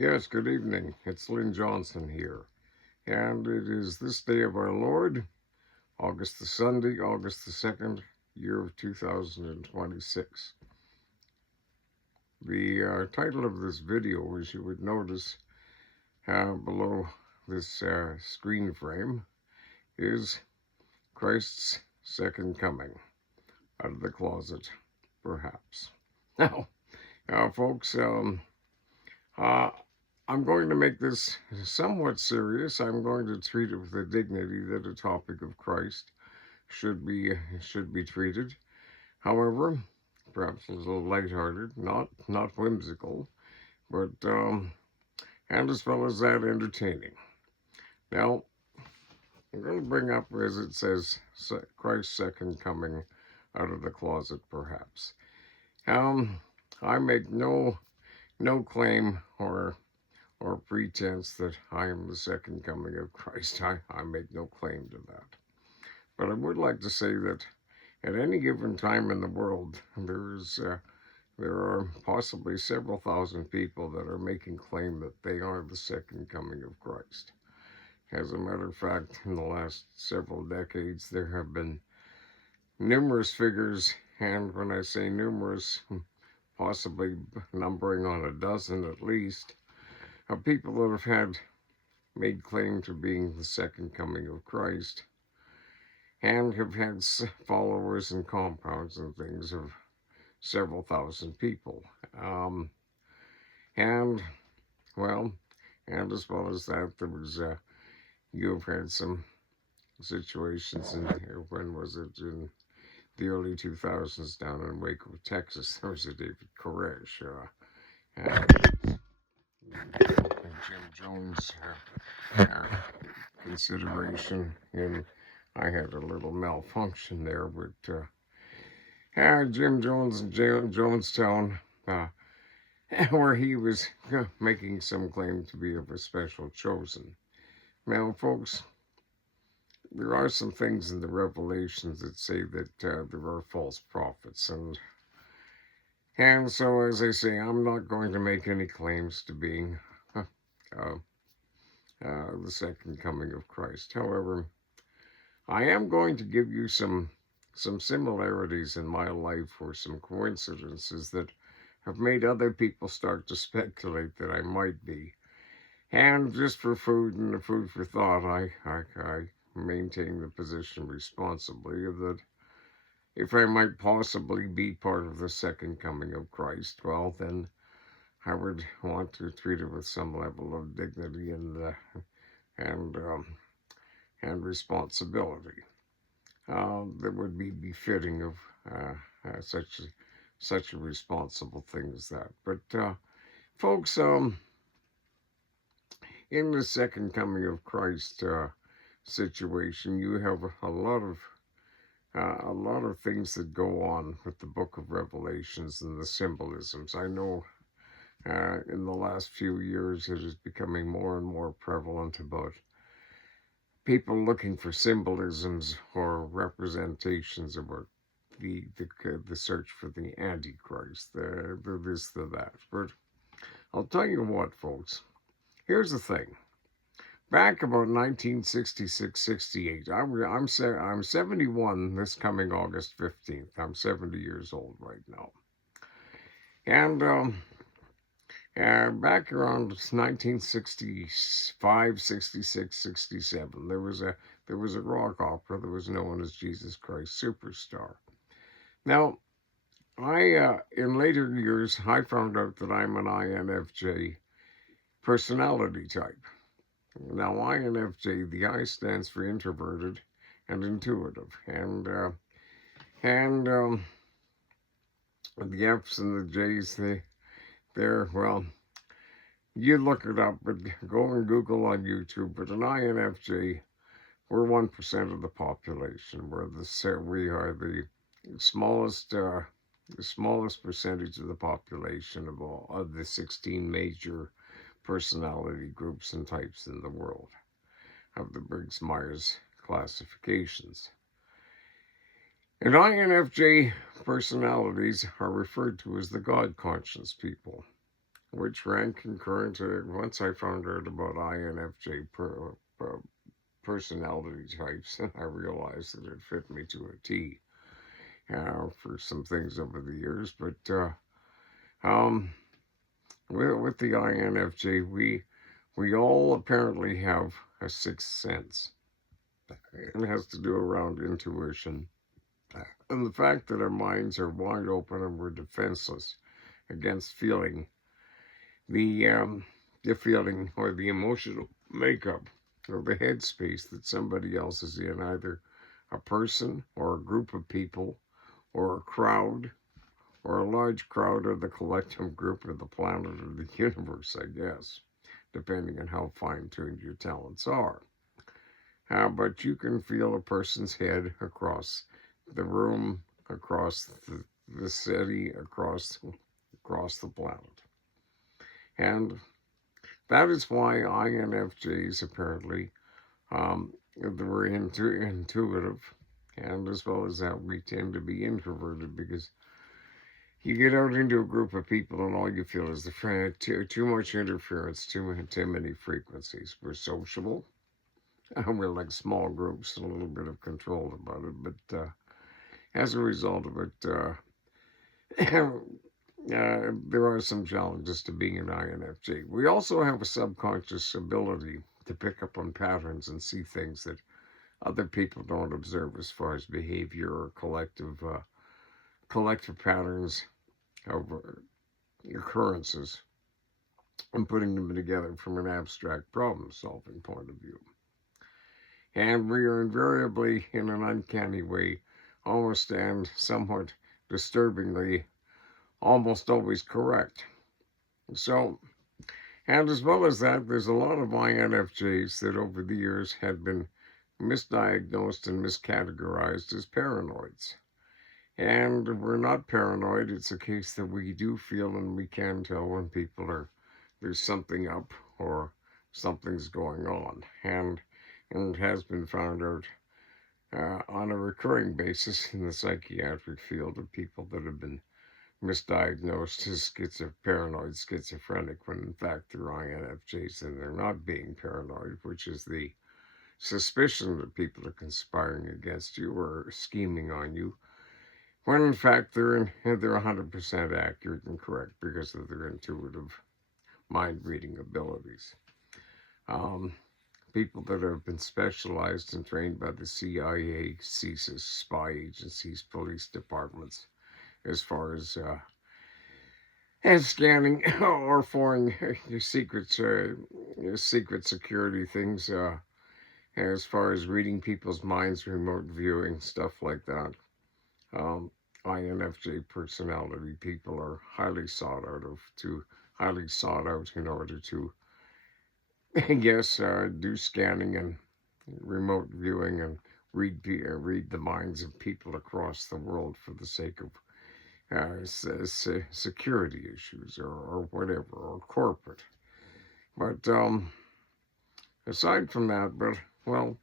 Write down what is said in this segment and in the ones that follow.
Yes, good evening. It's Lynn Johnson here. And it is this day of our Lord, August the Sunday, August the 2nd, year of 2026. The title of this video, as you would notice below this screen frame, is Christ's Second Coming. Out of the closet, perhaps. Now, folks, I'm going to make this somewhat serious. I'm going to treat it with the dignity that a topic of Christ should be treated. However, perhaps a little lighthearted, not whimsical, but and as well as that, entertaining. Now, I'm going to bring up, as it says, Christ's second coming out of the closet, perhaps. I make no claim or pretense that I am the second coming of Christ. I make no claim to that. But I would like to say that at any given time in the world, there are possibly several thousand people that are making claim that they are the second coming of Christ. As a matter of fact, in the last several decades, there have been numerous figures, and when I say numerous, possibly numbering on a dozen at least, of people that have made claim to being the second coming of Christ, and have had followers and compounds and things of several thousand people. And as well as that, there was you've had some situations in when was it, in the early 2000s down in Waco, Texas. There was a David Koresh, and Jim Jones consideration, and I had a little malfunction there with Jim Jones in Jonestown, where he was making some claim to be of a special chosen. Now, folks, there are some things in the Revelations that say that there are false prophets, and so, as I say, I'm not going to make any claims to being the second coming of Christ. However, I am going to give you some similarities in my life, or some coincidences that have made other people start to speculate that I might be. And just for food and food for thought, I maintain the position responsibly that if I might possibly be part of the second coming of Christ, well, then I would want to treat it with some level of dignity and responsibility that would be befitting of such a responsible thing as that. But folks, in the second coming of Christ situation, you have a lot of things that go on with the book of Revelations and the symbolisms. I know in the last few years it is becoming more and more prevalent about people looking for symbolisms or representations about the search for the Antichrist, the this, the that. But I'll tell you what, folks. Here's the thing. Back about 1966-68, I'm 71 this coming August 15th. I'm 70 years old right now. And back around 1965, 66, 67, there was a rock opera that was known as Jesus Christ Superstar. Now, in later years, I found out that I'm an INFJ personality type. Now, INFJ, the I stands for introverted and intuitive, and the F's and the J's, they're, well, you look it up, but go and Google on YouTube. But an INFJ, we're 1% of the population. We are the smallest percentage of the population of all of the 16 major personality groups and types in the world of the Briggs-Myers classifications. And INFJ personalities are referred to as the God conscious people. which ran concurrent to once I found out about INFJ personality types, and I realized that it fit me to a T for some things over the years. But um, with the INFJ, we all apparently have a sixth sense. It has to do around intuition and the fact that our minds are wide open and we're defenseless against feeling the feeling or the emotional makeup or the headspace that somebody else is in, either a person or a group of people or a crowd or a large crowd or the collective group of the planet or the universe, I guess, depending on how fine-tuned your talents are. But you can feel a person's head across the room, across the city, across the planet. And that is why INFJs apparently we're intuitive, and as well as that, we tend to be introverted because you get out into a group of people and all you feel is too much interference, too many frequencies. We're sociable. We're like small groups and a little bit of control about it, but as a result of it, there are some challenges to being an INFJ. We also have a subconscious ability to pick up on patterns and see things that other people don't observe as far as behavior or collective patterns of occurrences and putting them together from an abstract problem-solving point of view. And we are invariably, in an uncanny way, almost and somewhat disturbingly, almost always correct. So, and as well as that, there's a lot of INFJs that over the years had been misdiagnosed and miscategorized as paranoids. And we're not paranoid. It's a case that we do feel and we can tell when there's something up or something's going on. And it has been found out on a recurring basis in the psychiatric field of people that have been misdiagnosed as paranoid schizophrenic when in fact they're INFJs and they're not being paranoid, which is the suspicion that people are conspiring against you or scheming on you, when in fact they're 100% accurate and correct because of their intuitive mind reading abilities. People that have been specialized and trained by the CIA, CSIS, spy agencies, police departments, as far as scanning or foreign secret security things, as far as reading people's minds, remote viewing, stuff like that. INFJ personality people are highly sought out in order to yes, do scanning and remote viewing and read the minds of people across the world for the sake of security issues or whatever, or corporate. But aside from that, well,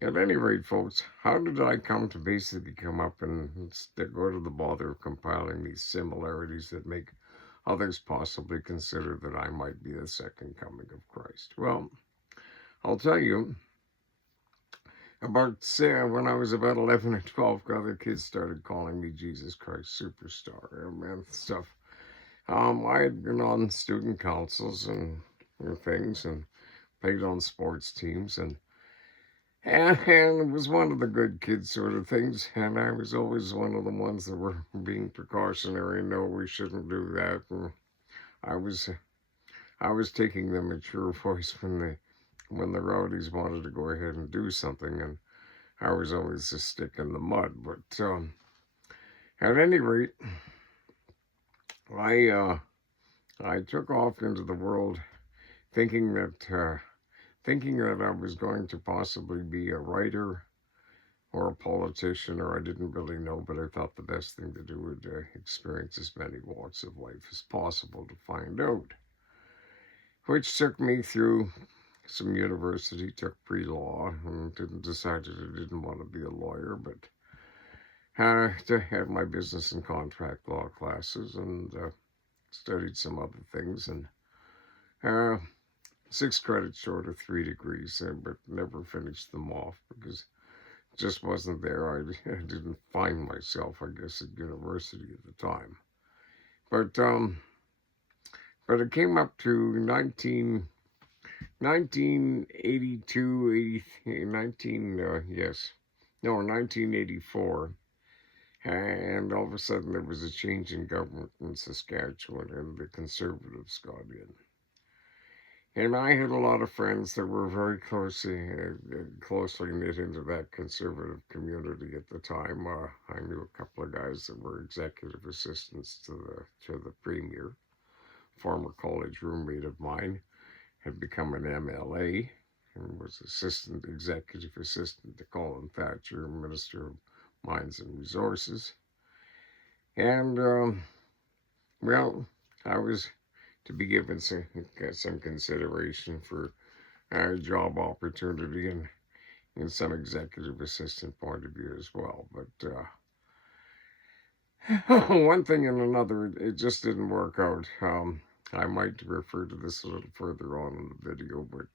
at any rate, folks, how did I basically come up and go to the bother of compiling these similarities that make others possibly consider that I might be the second coming of Christ? Well, I'll tell you, when I was about 11 or 12, other kids started calling me Jesus Christ Superstar and stuff. I had been on student councils and things and played on sports teams and it was one of the good kids sort of things, and I was always one of the ones that were being precautionary. No, we shouldn't do that. And I was taking the mature voice when the rowdies wanted to go ahead and do something, and I was always a stick in the mud. But at any rate, I took off into the world thinking that I was going to possibly be a writer or a politician, or I didn't really know, but I thought the best thing to do would experience as many walks of life as possible to find out. Which took me through some university, took pre-law, and decided I didn't want to be a lawyer, but to have my business and contract law classes, and studied some other things, and uh, 6 credits short of 3 degrees, but never finished them off because it just wasn't there. I didn't find myself, I guess, at university at the time. But it came up to 1982, 1984. And all of a sudden there was a change in government in Saskatchewan and the Conservatives got in. And I had a lot of friends that were very closely knit into that conservative community at the time. I knew a couple of guys that were executive assistants to the premier. Former college roommate of mine had become an MLA and was executive assistant to Colin Thatcher, Minister of Mines and Resources. And, well, I was to be given some consideration for a job opportunity and some executive assistant point of view as well. But one thing and another, it just didn't work out. I might refer to this a little further on in the video, but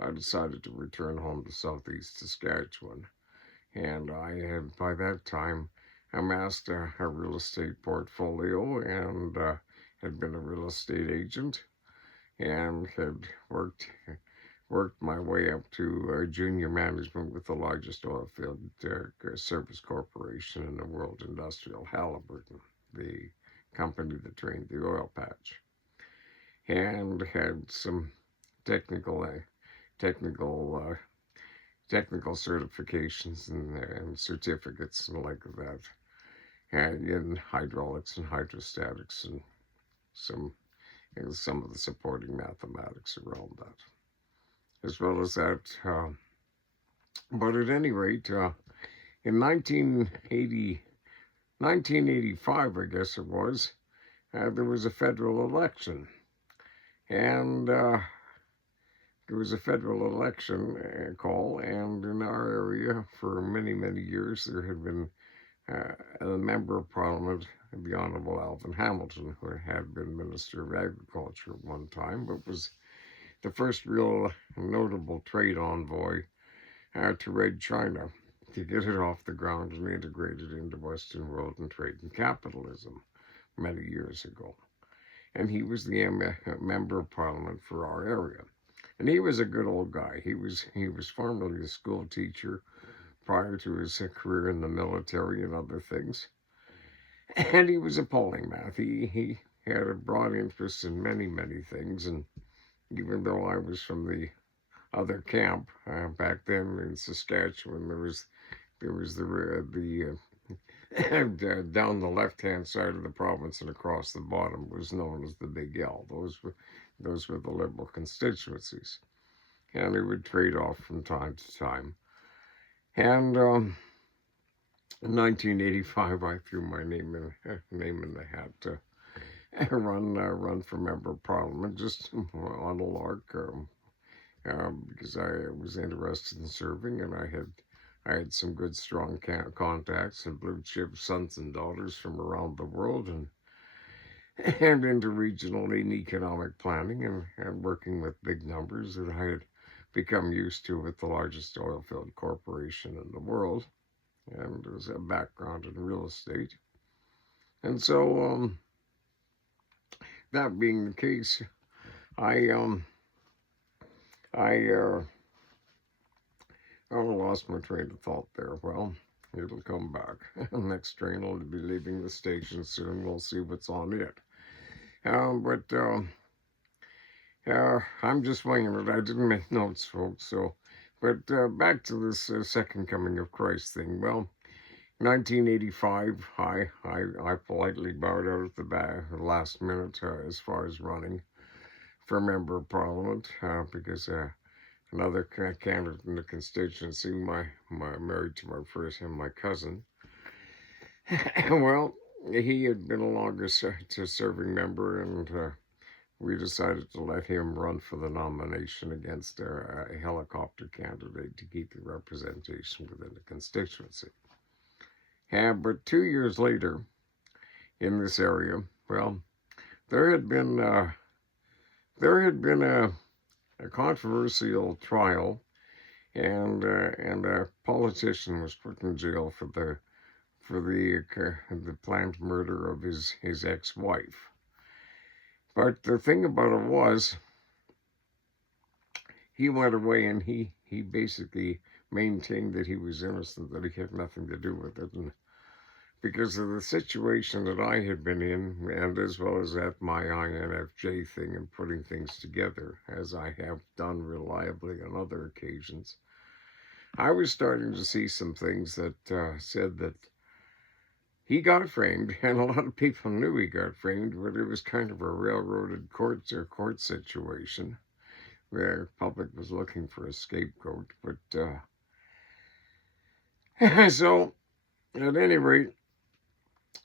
I decided to return home to southeast Saskatchewan. And I had, by that time, amassed a real estate portfolio and had been a real estate agent and had worked my way up to junior management with the largest oil field service corporation in the world, Industrial Halliburton, the company that drained the oil patch, and had some technical certifications and certificates and like that, and in hydraulics and hydrostatics and some of the supporting mathematics around that, as well as that. But at any rate, in 1985, I guess it was, there was a federal election, and there was a federal election call, and in our area for many, many years there had been a member of Parliament, the Honourable Alvin Hamilton, who had been Minister of Agriculture at one time, but was the first real notable trade envoy to Red China to get it off the ground and integrate it into Western world and trade and capitalism many years ago. And he was the member of Parliament for our area. And he was a good old guy. He was formerly a school teacher prior to his career in the military and other things. And he was a polymath. He had a broad interest in many, many things. And even though I was from the other camp back then in Saskatchewan, there was the down the left-hand side of the province and across the bottom was known as the Big L. Those were the Liberal constituencies, and they would trade off from time to time. And in 1985, I threw my name in the hat to run for member of Parliament, just on a lark, because I was interested in serving, and I had some good, strong contacts and blue chip sons and daughters from around the world, and into regional and economic planning and working with big numbers that I had become used to with the largest oil field corporation in the world, and there's a background in real estate. And so, that being the case, I lost my train of thought there. Well, it'll come back. Next train will be leaving the station soon. We'll see what's on it. But I'm just winging it. I didn't make notes, folks. So, but back to this second coming of Christ thing. Well, 1985, I politely bowed out at the last minute as far as running for member of Parliament because another candidate in the constituency, married to my cousin. Well, he had been a longer serving member, and we decided to let him run for the nomination against a helicopter candidate to keep the representation within the constituency. But 2 years later, in this area, well, there had been a controversial trial, and a politician was put in jail for the planned murder of his ex-wife. But the thing about it was, he went away and he basically maintained that he was innocent, that he had nothing to do with it, and because of the situation that I had been in, and as well as that my INFJ thing and putting things together, as I have done reliably on other occasions, I was starting to see some things that said that he got framed, and a lot of people knew he got framed, but it was kind of a railroaded court situation where the public was looking for a scapegoat. But so, at any rate,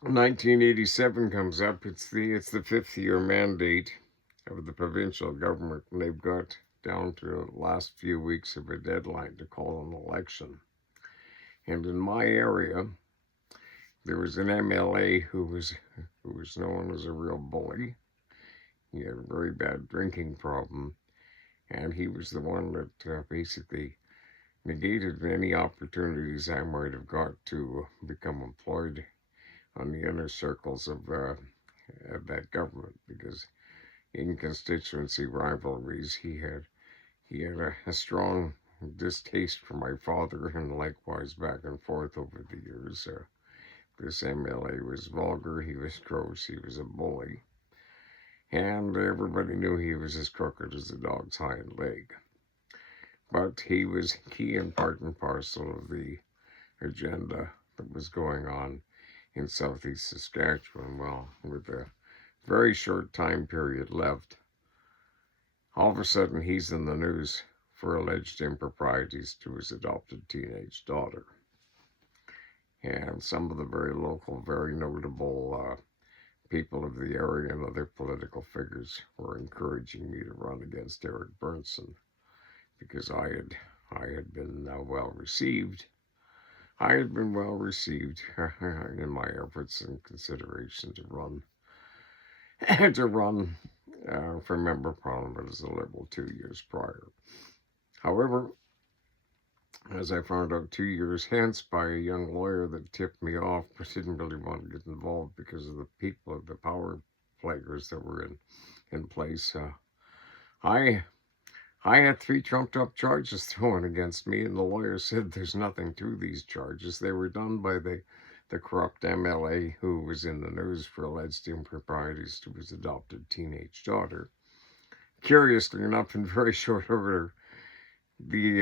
1987 comes up. It's the 5th-year mandate of the provincial government, and they've got down to the last few weeks of a deadline to call an election. And in my area, there was an MLA who was known as a real bully. He had a very bad drinking problem, and he was the one that basically negated any opportunities I might have got to become employed on the inner circles of that government, because in constituency rivalries, he had a strong distaste for my father, and likewise back and forth over the years. This MLA was vulgar, he was gross, he was a bully, and everybody knew he was as crooked as a dog's hind leg. But he was key and part and parcel of the agenda that was going on in southeast Saskatchewan. Well, with a very short time period left, all of a sudden he's in the news for alleged improprieties to his adopted teenage daughter. And some of the very local, very notable people of the area and other political figures were encouraging me to run against Eric Bernson, because I had been well received. I had been well received in my efforts and consideration to run for member of parliament as a Liberal 2 years prior. However, as I found out 2 years hence by a young lawyer that tipped me off, but didn't really want to get involved because of the people, the power players that were in place, I had 3 trumped-up charges thrown against me, and the lawyer said there's nothing to these charges. They were done by the corrupt MLA who was in the news for alleged improprieties to his adopted teenage daughter. Curiously enough, in very short order, the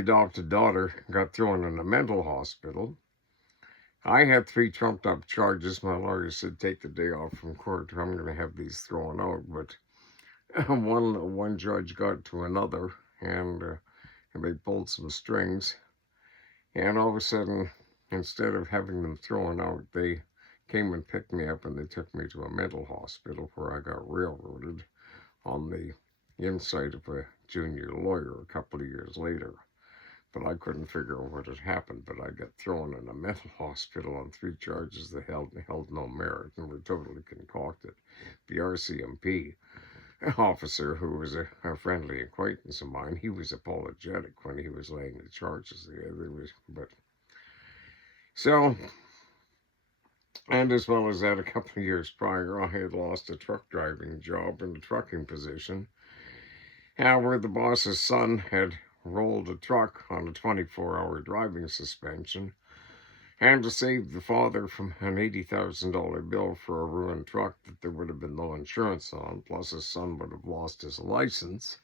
adopted daughter got thrown in a mental hospital. I had 3 trumped-up charges. My lawyer said, take the day off from court, I'm going to have these thrown out, but one judge got to another, and they pulled some strings, and all of a sudden, instead of having them thrown out, they came and picked me up, and they took me to a mental hospital where I got railroaded on the inside of a junior lawyer a couple of years later. But I couldn't figure out what had happened, but I got thrown in a mental hospital on 3 charges that held no merit and were totally concocted. The RCMP officer, who was a friendly acquaintance of mine, he was apologetic when he was laying the charges. And as well as that, a couple of years prior, I had lost a truck driving job in a trucking position, where the boss's son had rolled a truck on a 24-hour driving suspension, and to save the father from an $80,000 bill for a ruined truck that there would have been no insurance on, plus his son would have lost his license,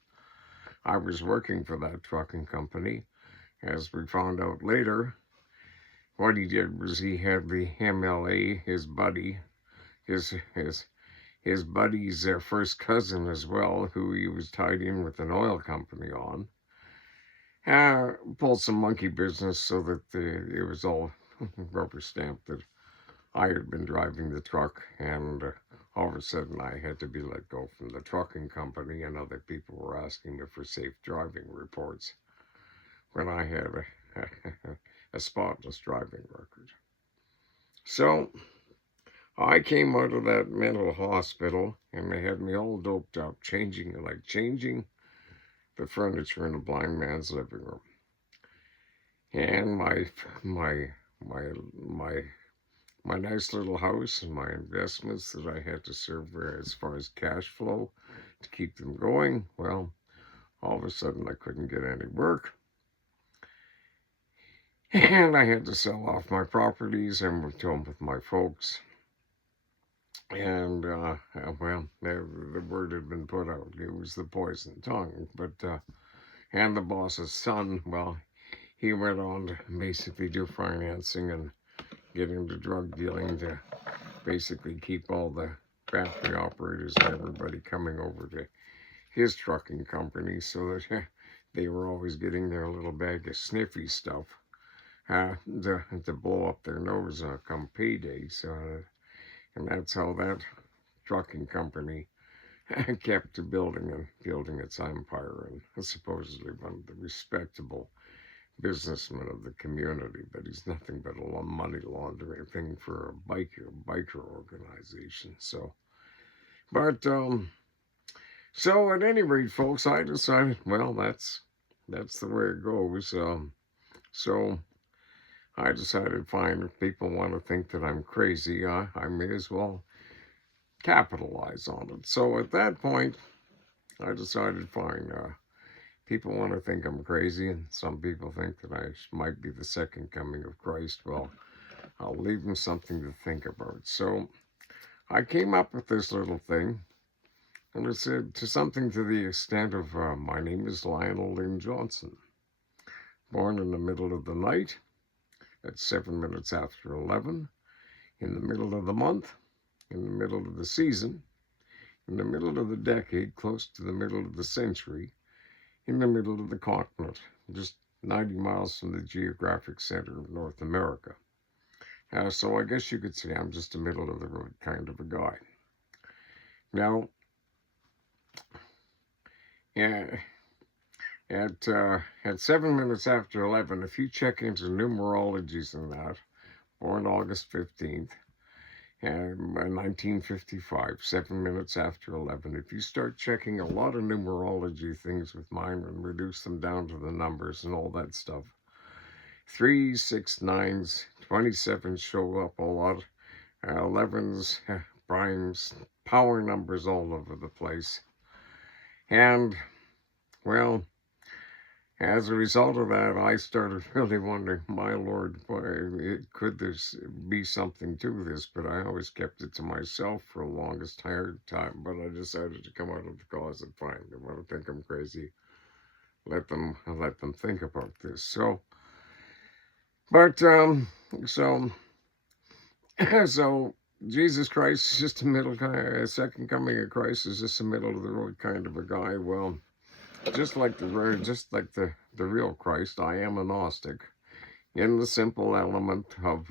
I was working for that trucking company. As we found out later, what he did was he had the MLA, his buddy, his buddy's first cousin as well, who he was tied in with an oil company on, pulled some monkey business so that it was all rubber stamped that I had been driving the truck, and all of a sudden I had to be let go from the trucking company, and other people were asking me for safe driving reports when I had a spotless driving record. So I came out of that mental hospital and they had me all doped up, changing the furniture in the blind man's living room. And my my my my nice little house and my investments that I had to serve as far as cash flow to keep them going. Well, all of a sudden I couldn't get any work. And I had to sell off my properties and moved home with my folks. And, well, the word had been put out. It was the poison tongue. And the boss's son, well, he went on to basically do financing and get into drug dealing to basically keep all the factory operators and everybody coming over to his trucking company so that they were always getting their little bag of sniffy stuff to blow up their nose come payday. And that's how that trucking company kept building its empire, and supposedly one of the respectable businessmen of the community, but he's nothing but a money laundering thing for a biker organization. So at any rate, folks, I decided, well, that's the way it goes. So I decided, fine, if people want to think that I'm crazy, I may as well capitalize on it. So at that point, I decided, fine, people want to think I'm crazy, and some people think that I might be the second coming of Christ. Well, I'll leave them something to think about. So I came up with this little thing, and it said to something to the extent of, my name is Lynn Johnson, born in the middle of the night at 7 minutes after 11, in the middle of the month, in the middle of the season, in the middle of the decade, close to the middle of the century, in the middle of the continent, just 90 miles from the geographic center of North America. So I guess you could say I'm just a middle of the road kind of a guy. Now, at 7 minutes after 11, if you check into numerologies and that, born August 15th, 1955, 7 minutes after 11. If you start checking a lot of numerology things with mine and reduce them down to the numbers and all that stuff, 3s, 6, 9s, 27 show up a lot, 11s, primes, power numbers all over the place. And, well, as a result of that, I started really wondering, my Lord, could there be something to this? But I always kept it to myself for the longest time. But I decided to come out of the closet. Fine, they want to think I'm crazy. Let them think about this. So Jesus Christ is just a second coming of Christ is just a middle of the road kind of a guy. Well, just like the real Christ, I am a Gnostic, in the simple element of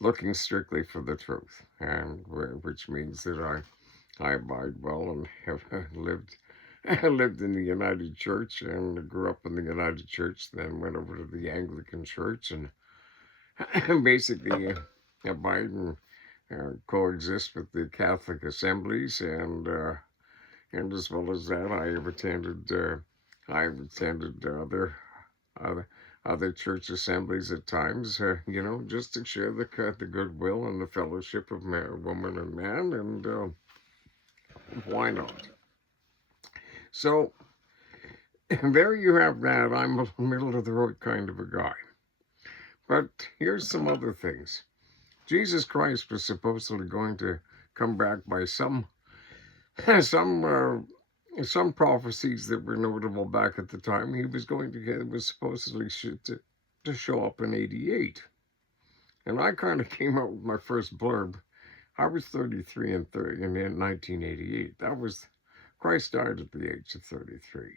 looking strictly for the truth, and which means that I abide well and have lived in the United Church and grew up in the United Church, then went over to the Anglican Church and basically abide and coexist with the Catholic assemblies, and as well as that, I have attended other church assemblies at times, just to share the goodwill and the fellowship of woman and man, and why not? So there you have that. I'm a middle of the road kind of a guy. But here's some other things. Jesus Christ was supposedly going to come back by some prophecies that were notable back at the time. He was supposedly to show up in 88. And I kind of came out with my first blurb. I was 33 in 1988. Christ died at the age of 33.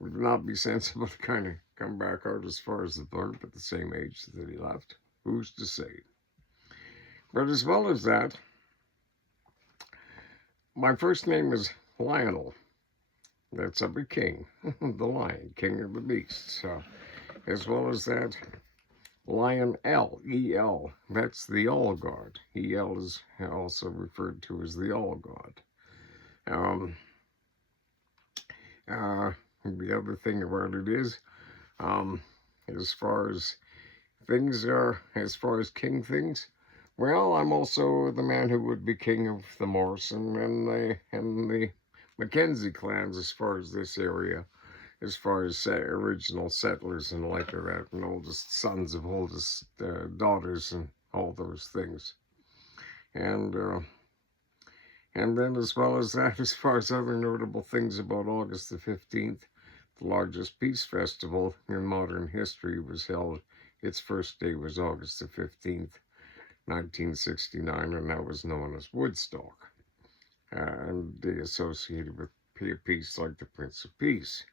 Would it not be sensible to kind of come back out as far as the blurb at the same age that he left? Who's to say? But as well as that, my first name is Lionel. That's of a king, the lion, king of the beasts. As well as that, Lion L, E-L, that's the All God. E-L is also referred to as the All God. Um, the other thing about it is, um, as far as things are, as far as king things, well, I'm also the man who would be king of the Morrison and the Mackenzie clans as far as this area, as far as original settlers and like that, and oldest sons of oldest daughters and all those things. And then as well as that, as far as other notable things about August the 15th, the largest peace festival in modern history was held. Its first day was August the 15th, 1969, and that was known as Woodstock, and they associated with peace like the Prince of Peace.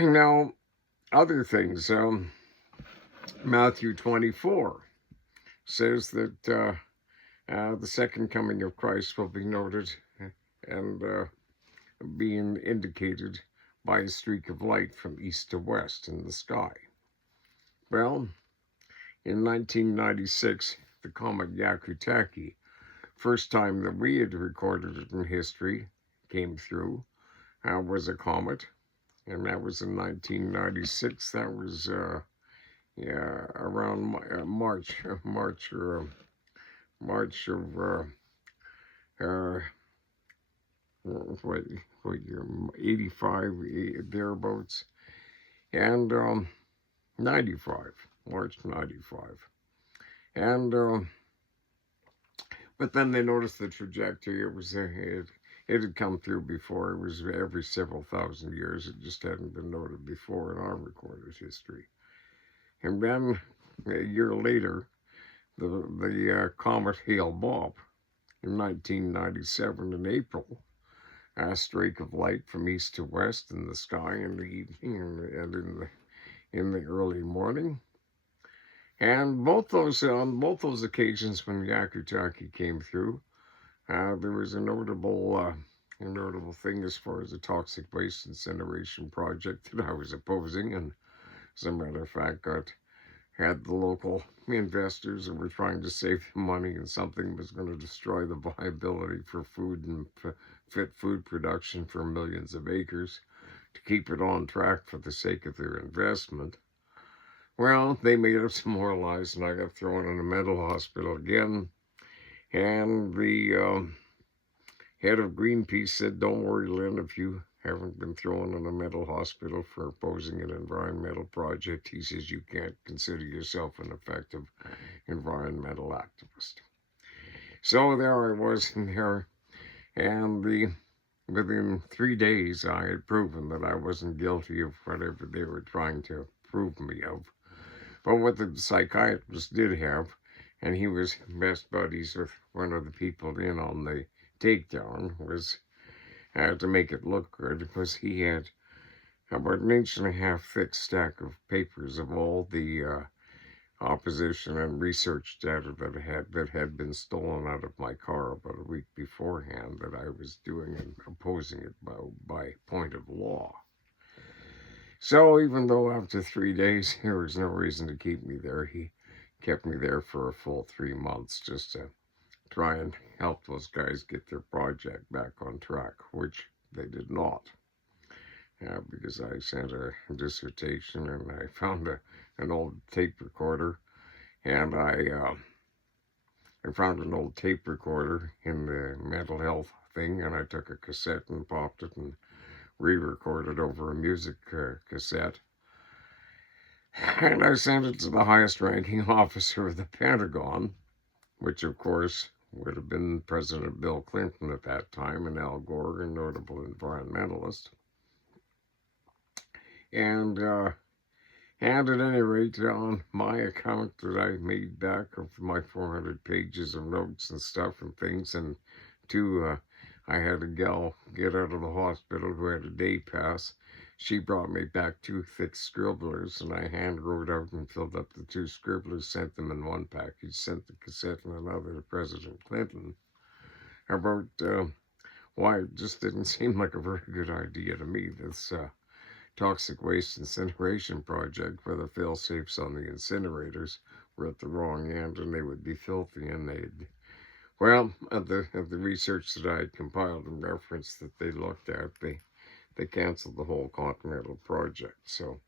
Now, other things, Matthew 24 says that the second coming of Christ will be noted and being indicated by a streak of light from east to west in the sky. Well, in 1996, the comet Yakutaki, first time that we had recorded it in history, came through, was a comet, and that was in 1996. That was around March of what year? 85, thereabouts, and 95, March 95, and but then they noticed the trajectory. It had come through before. It was every several thousand years. It just hadn't been noted before in our recorded history. And then a year later, the comet Hale-Bopp in 1997 in April, a streak of light from east to west in the sky in the evening and in the early morning. And on both those occasions when Yakutaki came through, there was a notable thing as far as the toxic waste incineration project that I was opposing, and as a matter of fact, had the local investors that were trying to save money, and something was going to destroy the viability for food and fit food production for millions of acres to keep it on track for the sake of their investment. Well, they made up some more lies, and I got thrown in a mental hospital again. And the head of Greenpeace said, "Don't worry, Lynn, if you haven't been thrown in a mental hospital for opposing an environmental project," he says, "you can't consider yourself an effective environmental activist." So there I was in there, and within 3 days I had proven that I wasn't guilty of whatever they were trying to prove me of. But what the psychiatrist did have, and he was best buddies with one of the people in on the takedown, was to make it look good, was he had about an inch and a half thick stack of papers of all the opposition and research data that had been stolen out of my car about a week beforehand, that I was doing and opposing it by point of law. So even though after 3 days there was no reason to keep me there, he kept me there for a full 3 months just to try and help those guys get their project back on track, which they did not. Because I sent a dissertation and I found an old tape recorder, and I found an old tape recorder in the mental health thing, and I took a cassette and popped it and re-recorded over a music cassette, and I sent it to the highest ranking officer of the Pentagon, which of course would have been President Bill Clinton at that time, and Al Gore, a notable environmentalist. And at any rate, on my account that I made back of my 400 pages of notes and stuff and things, and I had a gal get out of the hospital who had a day pass. She brought me back 2 thick scribblers, and I hand wrote out and filled up the 2 scribblers, sent them in one package, sent the cassette in another to President Clinton about why it just didn't seem like a very good idea to me, this toxic waste incineration project where the fail-safes on the incinerators were at the wrong end and they would be filthy, and well, at the research that I had compiled and referenced that they looked at, they canceled the whole Continental project. So,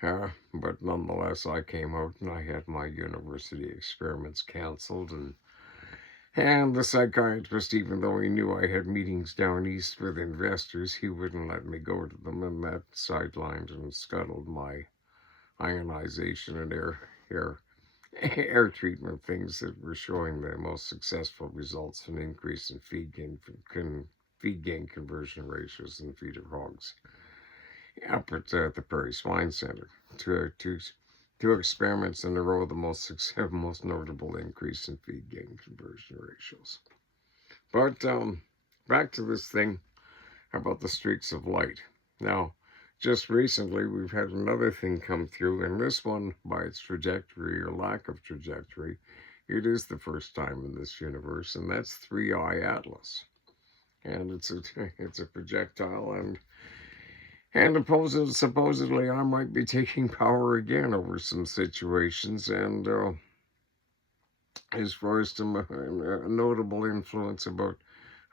but nonetheless, I came out and I had my university experiments canceled, and the psychiatrist, even though he knew I had meetings down east with investors, he wouldn't let me go to them, and that sidelined and scuttled my ionization and air treatment things that were showing the most successful results in increase in feed gain conversion ratios in feeder hogs up at the Prairie Swine Center. Two experiments in a row, the most notable increase in feed gain conversion ratios. But back to this thing about the streaks of light. Now, just recently, we've had another thing come through, and this one, by its trajectory or lack of trajectory, it is the first time in this universe, and that's 3I Atlas. And it's a projectile, and supposedly I might be taking power again over some situations, and as far as a notable influence about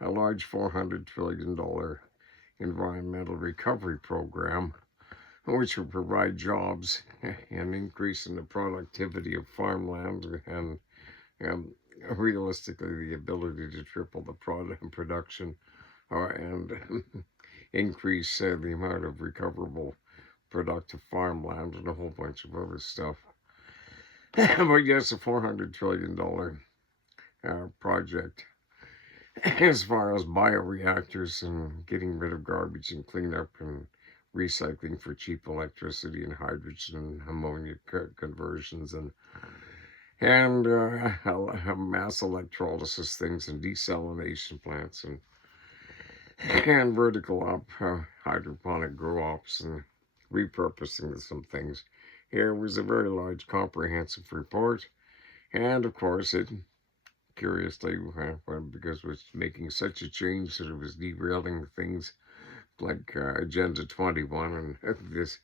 a large $400 trillion environmental recovery program, which will provide jobs and increase in the productivity of farmland and realistically the ability to triple the production and increase the amount of recoverable productive farmland and a whole bunch of other stuff. But yes, a $400 trillion project as far as bioreactors and getting rid of garbage and cleanup and recycling for cheap electricity and hydrogen and ammonia conversions and mass electrolysis things and desalination plants and vertical hydroponic grow ops and repurposing some things. Here was a very large comprehensive report, and of course it curiously, because it was making such a change that it was derailing things like Agenda 21 and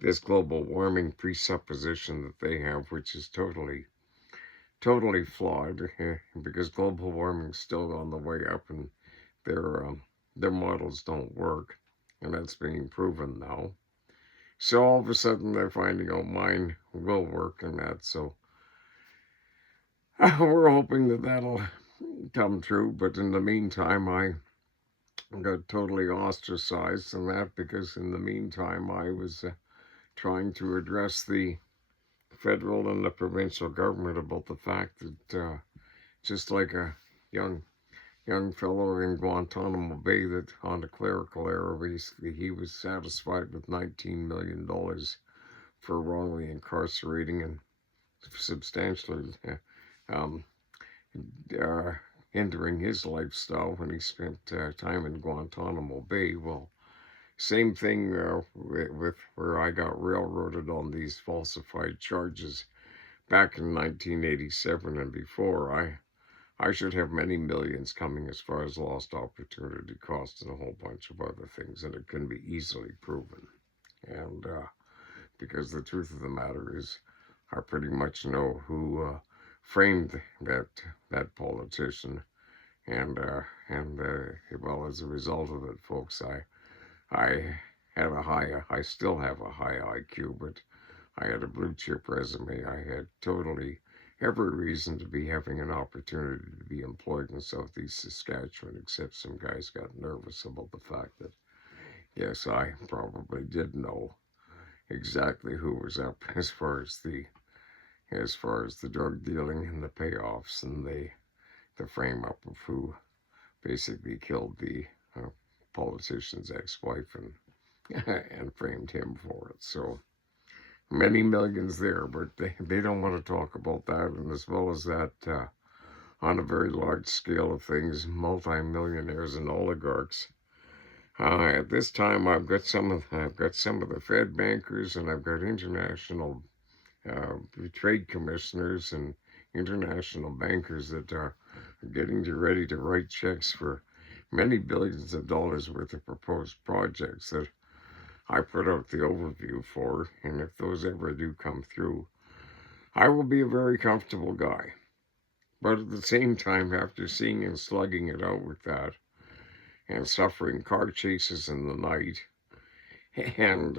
this global warming presupposition that they have, which is totally flawed, because global warming is still on the way up, and their models don't work, and that's being proven now. So all of a sudden they're finding out mine will work and that, so we're hoping that that'll come true. But in the meantime, I got totally ostracized and that, because in the meantime I was trying to address the federal and the provincial government about the fact that just like a young fellow in Guantanamo Bay, that on a clerical error, basically he was satisfied with $19 million for wrongly incarcerating and substantially hindering his lifestyle when he spent time in Guantanamo Bay. Well, same thing with where I got railroaded on these falsified charges back in 1987 and before. I should have many millions coming as far as lost opportunity costs and a whole bunch of other things, and it can be easily proven. And because the truth of the matter is, I pretty much know who framed that politician, and well, as a result of it, folks, I still have a high IQ, but I had a blue chip resume. I had totally every reason to be having an opportunity to be employed in Southeast Saskatchewan, except some guys got nervous about the fact that, yes, I probably did know exactly who was up as far as the drug dealing and the payoffs and the frame up of who basically killed the politician's ex-wife and framed him for it. So many millions there, but they don't want to talk about that. And as well as that, on a very large scale of things, multi-millionaires and oligarchs. At this time, I've got some of the Fed bankers, and I've got international trade commissioners and international bankers that are getting ready to write checks for many billions of dollars worth of proposed projects that I put out the overview for, and if those ever do come through, I will be a very comfortable guy. But at the same time, after seeing and slugging it out with that, and suffering car chases in the night, and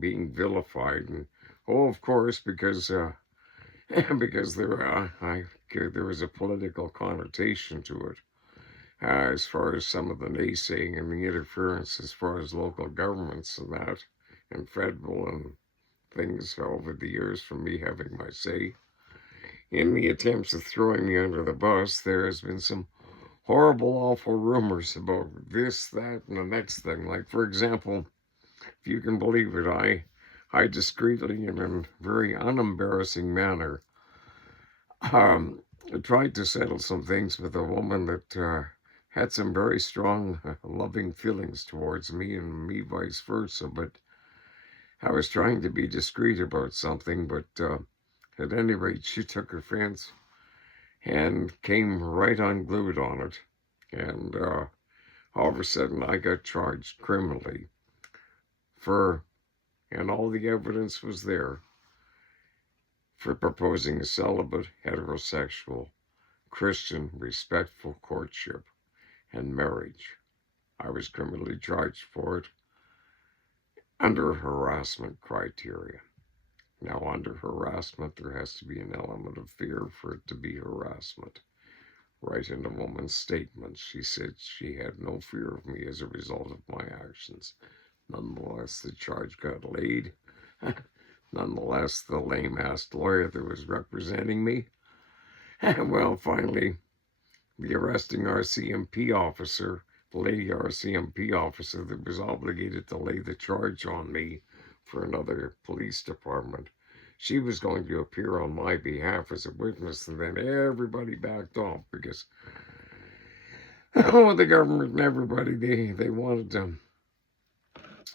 being vilified, and of course, because because there was a political connotation to it, as far as some of the naysaying and the interference as far as local governments and that, and federal and things over the years from me having my say. In the attempts of throwing me under the bus, there has been some horrible, awful rumors about this, that, and the next thing. Like, for example, if you can believe it, I discreetly and in a very unembarrassing manner tried to settle some things with a woman that had some very strong, loving feelings towards me and me vice versa. But I was trying to be discreet about something, but at any rate, she took offense and came right unglued on it. And all of a sudden, I got charged criminally and all the evidence was there, for proposing a celibate, heterosexual, Christian, respectful courtship and marriage. I was criminally charged for it under harassment criteria. Now, under harassment, there has to be an element of fear for it to be harassment. Right in the woman's statement, she said she had no fear of me as a result of my actions. Nonetheless, the charge got laid. Nonetheless, the lame-ass lawyer that was representing me, well, finally, the arresting RCMP officer, the lady RCMP officer that was obligated to lay the charge on me for another police department, she was going to appear on my behalf as a witness, and then everybody backed off because, the government and everybody, they wanted to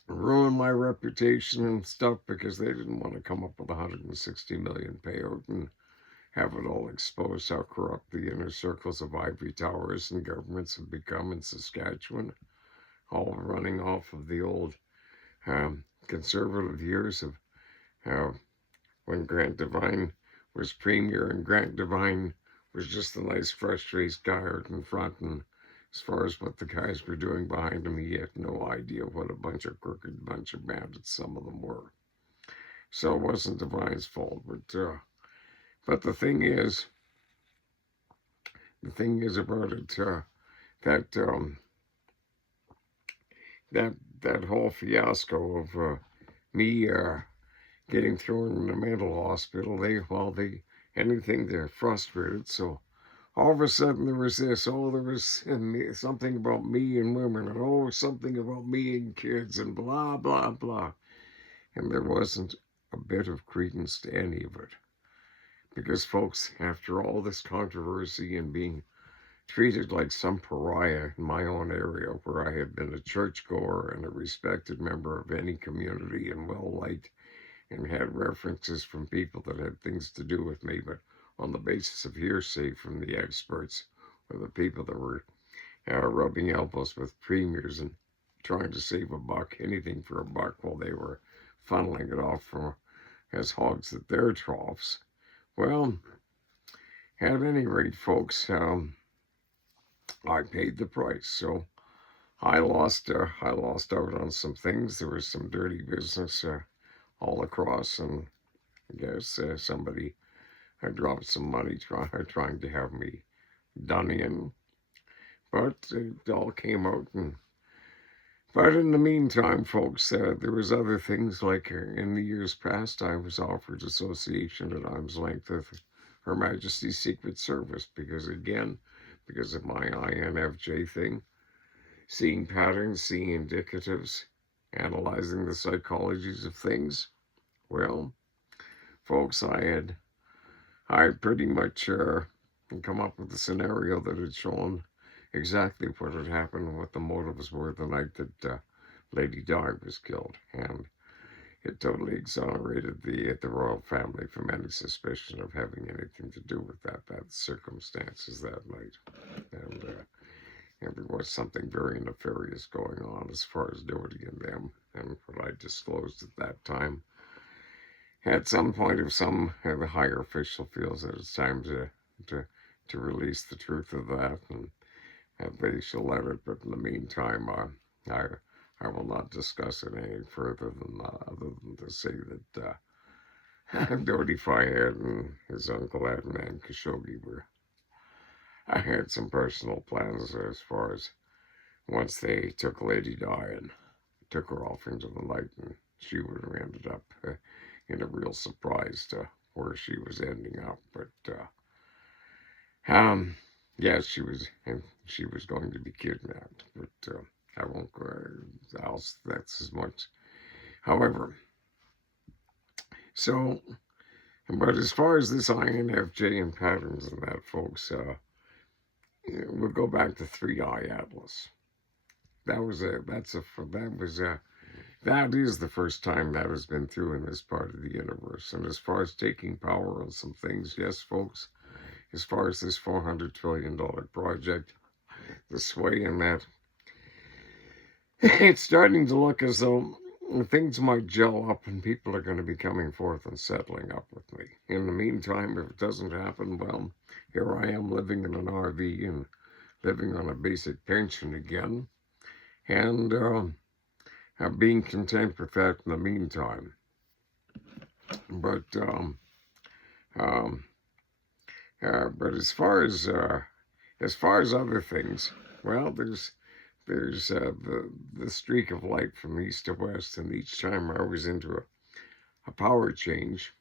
ruin my reputation and stuff because they didn't want to come up with 160 million payout and have it all exposed how corrupt the inner circles of ivory towers and governments have become in Saskatchewan, all running off of the old conservative years of when Grant Devine was premier, and Grant Devine was just a nice fresh-faced guy out in front, and as far as what the guys were doing behind him, he had no idea what a bunch of crooked bunch of bandits some of them were. So it wasn't Devine's fault, but the thing is about it, that whole fiasco of me getting thrown in a mental hospital, they're frustrated, so all of a sudden there was something about me and women, and something about me and kids, and blah, blah, blah. And there wasn't a bit of credence to any of it. Because, folks, after all this controversy and being treated like some pariah in my own area, where I had been a churchgoer and a respected member of any community and well-liked, and had references from people that had things to do with me, but on the basis of hearsay from the experts or the people that were rubbing elbows with premiers and trying to save a buck, anything for a buck, while they were funneling it off as hogs at their troughs. Well, at any rate, folks, I paid the price. So I lost out on some things. There was some dirty business all across, and I guess somebody had dropped some money trying to have me done in. But it all came out. But in the meantime, folks, there was other things, like in the years past, I was offered association at arm's length with Her Majesty's Secret Service because of my INFJ thing, seeing patterns, seeing indicatives, analyzing the psychologies of things. Well, folks, I pretty much come up with a scenario that had shown exactly what had happened and what the motives were the night that Lady Di was killed, and it totally exonerated the royal family from any suspicion of having anything to do with that circumstances that night. And there was something very nefarious going on as far as Doty and them, and what I disclosed at that time. At some point, if some the higher official feels that it's time to to release the truth of that, and they shall let it. But in the meantime, I will not discuss it any further than other than to say that Doty Firehead and his uncle Adnan Khashoggi were. I had some personal plans as far as once they took Lady Di and took her off into the night, and she would have ended up in a real surprise to where she was ending up. But yes, she was going to be kidnapped, but I won't go else. That's as much. However, so, but as far as this INFJ and patterns and that, folks, we'll go back to 3-Eye Atlas. That is the first time that has been through in this part of the universe. And as far as taking power on some things, yes, folks, as far as this $400 trillion project, the sway in that, it's starting to look as though things might gel up and people are going to be coming forth and settling up with me. In the meantime, if it doesn't happen, well, here I am living in an RV and living on a basic pension again, and being content with that in the meantime. But but as far as other things, well, there's the streak of light from east to west, and each time I was into a power change,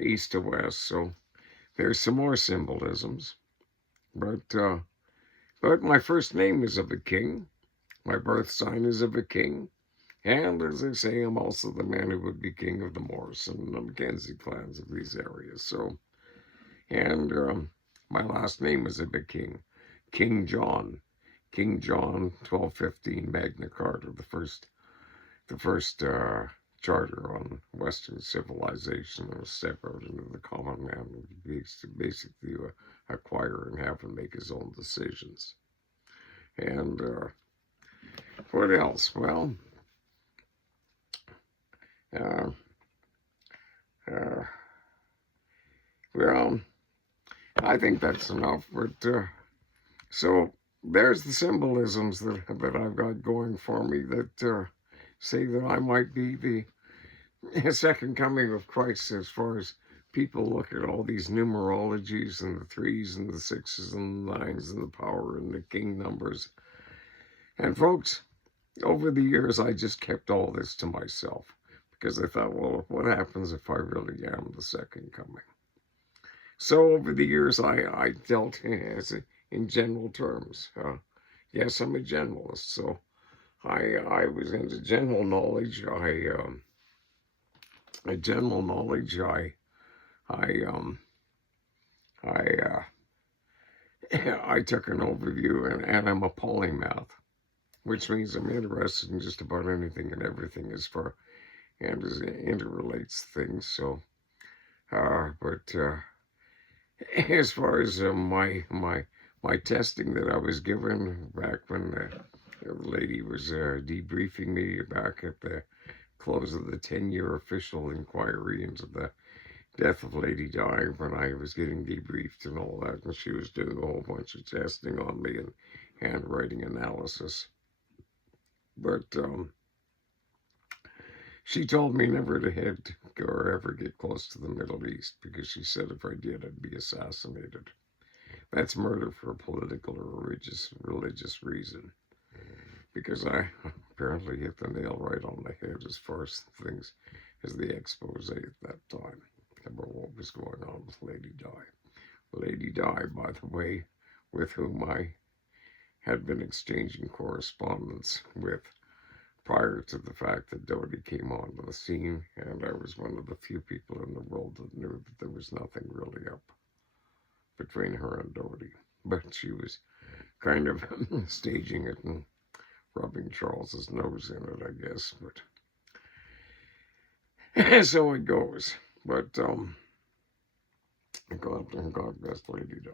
east to west. So there's some more symbolisms, but my first name is of a king, my birth sign is of a king, and as I say, I'm also the man who would be king of the Morrison and the Mackenzie clans of these areas. So, and my last name is of a king, King John. King John, 1215 Magna Carta, the first charter on Western civilization, and a step out into the common man, basically acquire and have and make his own decisions. And what else? Well, well, I think that's enough. But so there's the symbolisms that I've got going for me that say that I might be the second coming of Christ, as far as people look at all these numerologies and the 3s and the 6s and the 9s and the power and the king numbers. And folks, over the years, I just kept all this to myself because I thought, well, what happens if I really am the second coming? So over the years, I dealt in general terms. Yes, I'm a generalist, so I was into general knowledge. I took an overview, and I'm a polymath, which means I'm interested in just about anything and everything as far and as it interrelates things. So, but as far as my testing that I was given back when the lady was debriefing me back at the close of the 10-year official inquiry into the death of Lady Di, when I was getting debriefed and all that, and she was doing a whole bunch of testing on me and handwriting analysis. But she told me never to head or ever get close to the Middle East, because she said if I did, I'd be assassinated. That's murder for a political or religious reason, because I apparently hit the nail right on the head as far as things as the expose at that time about what was going on with Lady Di. Lady Di, by the way, with whom I had been exchanging correspondence with prior to the fact that Doty came onto the scene, and I was one of the few people in the world that knew that there was nothing really up between her and Doty. But she was kind of staging it and rubbing Charles's nose in it, I guess. But so it goes. But God bless Lady Di.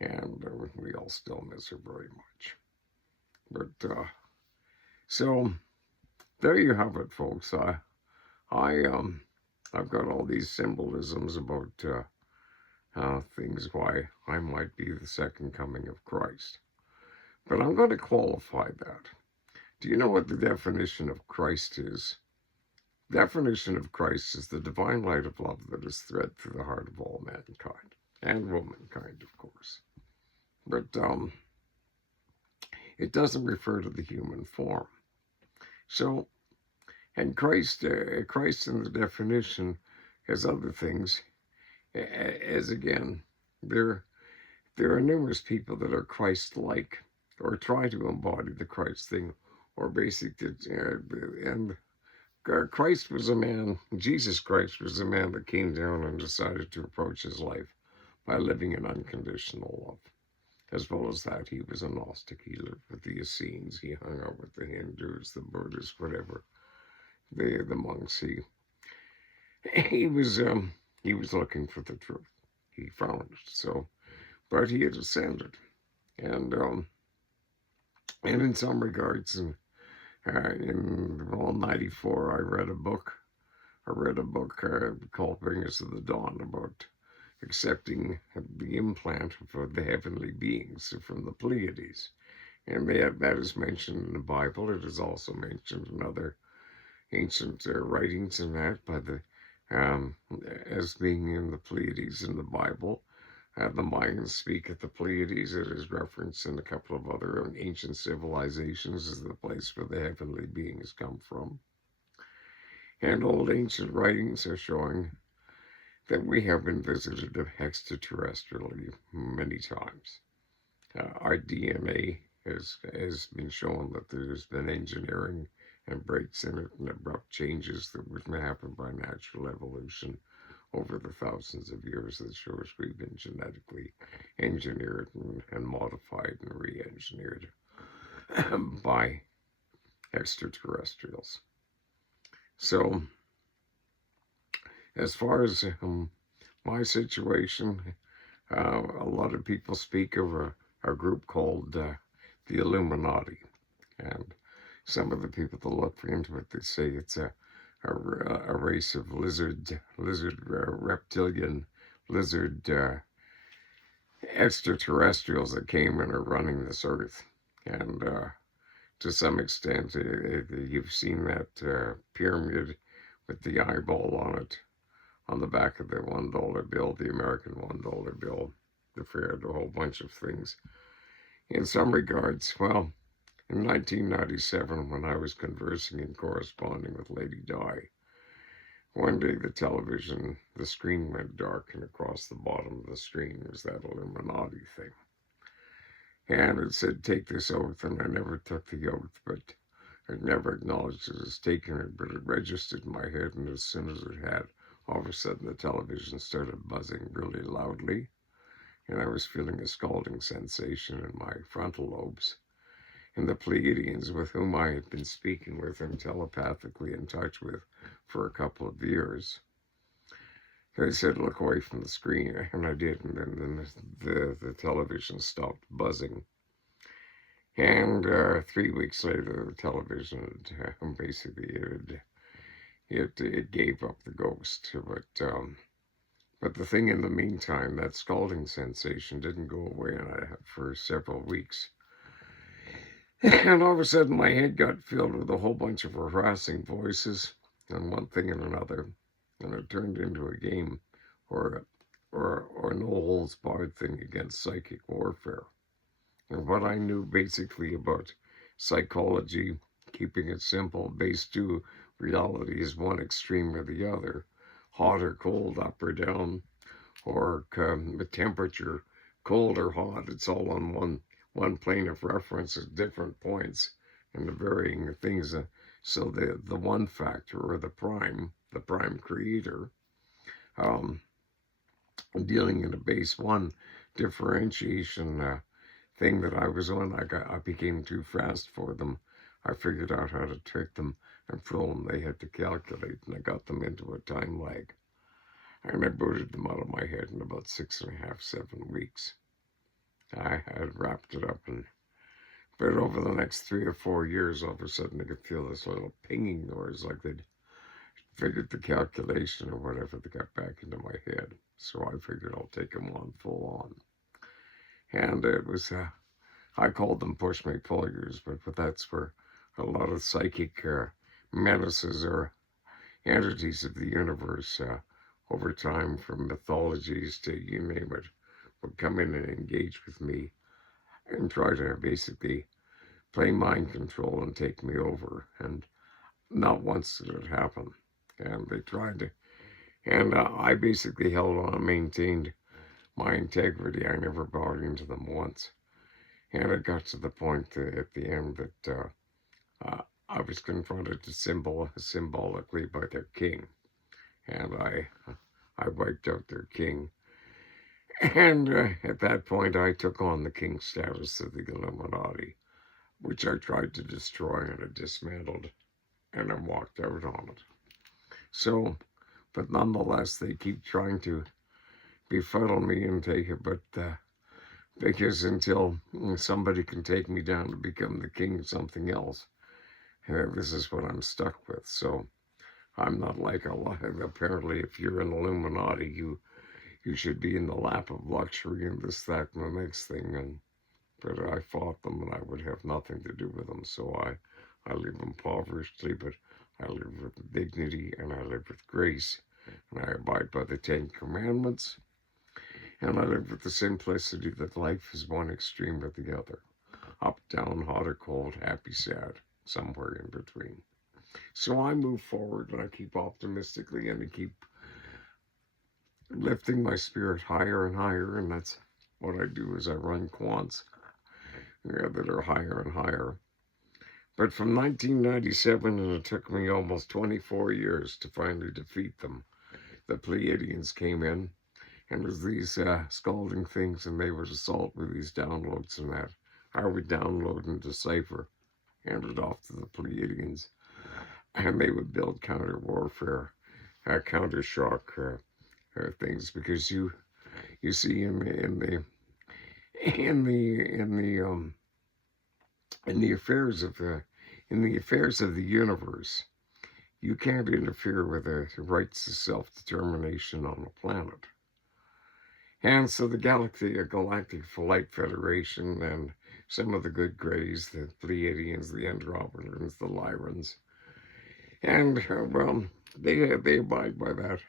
and we all still miss her very much. But so there you have it, folks. I've got all these symbolisms about things why I might be the second coming of Christ. But I'm going to qualify that. Do you know what the definition of Christ is? The definition of Christ is the divine light of love that is thread through the heart of all mankind, and womankind, of course. But it doesn't refer to the human form. So, and Christ in the definition has other things, as again, there are numerous people that are Christ-like, or try to embody the Christ thing, or basically, and Christ was a man, Jesus Christ was a man that came down and decided to approach his life by living in unconditional love. As well as that, he was a Gnostic. He lived with the Essenes. He hung out with the Hindus, the Buddhists, whatever, the monks. He was looking for the truth. He found it. So, but he had ascended, and in some regards, in 94, I read a book called Bring Us to the Dawn about accepting the implant for the heavenly beings from the Pleiades. And that is mentioned in the Bible. It is also mentioned in other ancient writings and that by the as being in the Pleiades in the Bible. The Mayans speak of the Pleiades. It is referenced in a couple of other ancient civilizations as the place where the heavenly beings come from. And old ancient writings are showing that we have been visited extraterrestrially many times. Our DNA has been shown that there's been engineering and breaks in it and abrupt changes that would happen by natural evolution over the thousands of years that shows we've been genetically engineered and modified and re-engineered by extraterrestrials. So, as far as my situation, a lot of people speak of a group called the Illuminati, and some of the people that look into it, they say it's a race of reptilian lizard extraterrestrials that came and are running this earth. And to some extent, you've seen that pyramid with the eyeball on it, on the back of the $1 bill, the American $1 bill, the whole bunch of things. In some regards, well, in 1997, when I was conversing and corresponding with Lady Di, one day the screen went dark, and across the bottom of the screen was that Illuminati thing. And it said, take this oath, and I never took the oath, but I never acknowledged it as taking it, but it registered in my head, and as soon as it had, all of a sudden the television started buzzing really loudly, and I was feeling a scalding sensation in my frontal lobes. And the Pleiadians, with whom I had been speaking with and telepathically in touch with for a couple of years, they said, look away from the screen, and I did, and then the television stopped buzzing. And 3 weeks later, the television, basically, it gave up the ghost. But the thing in the meantime, that scalding sensation didn't go away for several weeks. And all of a sudden, my head got filled with a whole bunch of harassing voices, and one thing and another, and it turned into a game, or no holds barred thing against psychic warfare. And what I knew basically about psychology, keeping it simple, based to reality is one extreme or the other, hot or cold, up or down, or the temperature, cold or hot. It's all on one plane of reference at different points and the varying things. So the one factor, or the prime creator, dealing in a base one differentiation thing that I was on, I became too fast for them. I figured out how to trick them and fool them. They had to calculate, and I got them into a time lag. And I booted them out of my head in about 6.5, 7 weeks. I had wrapped it up, and but over the next 3 or 4 years, all of a sudden I could feel this little pinging noise, like they'd figured the calculation or whatever that got back into my head. So I figured I'll take them on full on. And it was, I called them push me pull yous, but that's where a lot of psychic menaces or entities of the universe over time, from mythologies to you name it, would come in and engage with me and try to basically play mind control and take me over. And not once did it happen. And they tried to, and I basically held on and maintained my integrity. I never bought into them once. And it got to the point at the end that I was confronted symbolically by their king. And I wiped out their king. And at that point, I took on the king status of the Illuminati, which I tried to destroy, and I dismantled, and I walked out on it. So, but nonetheless, they keep trying to befuddle me and take it, but because until somebody can take me down to become the king of something else, this is what I'm stuck with. So I'm not like a lot. Apparently, if you're an Illuminati, you should be in the lap of luxury and this, that, and the next thing. But I fought them, and I would have nothing to do with them. So I live impoverishedly, but I live with dignity, and I live with grace, and I abide by the 10 Commandments, and I live with the simplicity that life is one extreme or the other. Up, down, hot or cold, happy, sad, somewhere in between. So I move forward, and I keep optimistically, and I keep lifting my spirit higher and higher, and that's what I do. Is I run quants that are higher and higher. But from 1997, and it took me almost 24 years to finally defeat them, the Pleiadians came in, and it was these scalding things, and they would assault with these downloads and that. I would download and decipher, hand it off to the Pleiadians, and they would build counter warfare, counter shock things, because you see in the affairs of the universe, you can't interfere with the rights to self-determination on a planet. And so the Galactic Flight Federation and some of the good greys, the Pleiadians, the Andromedans, the Lyrans, and well, they abide by that.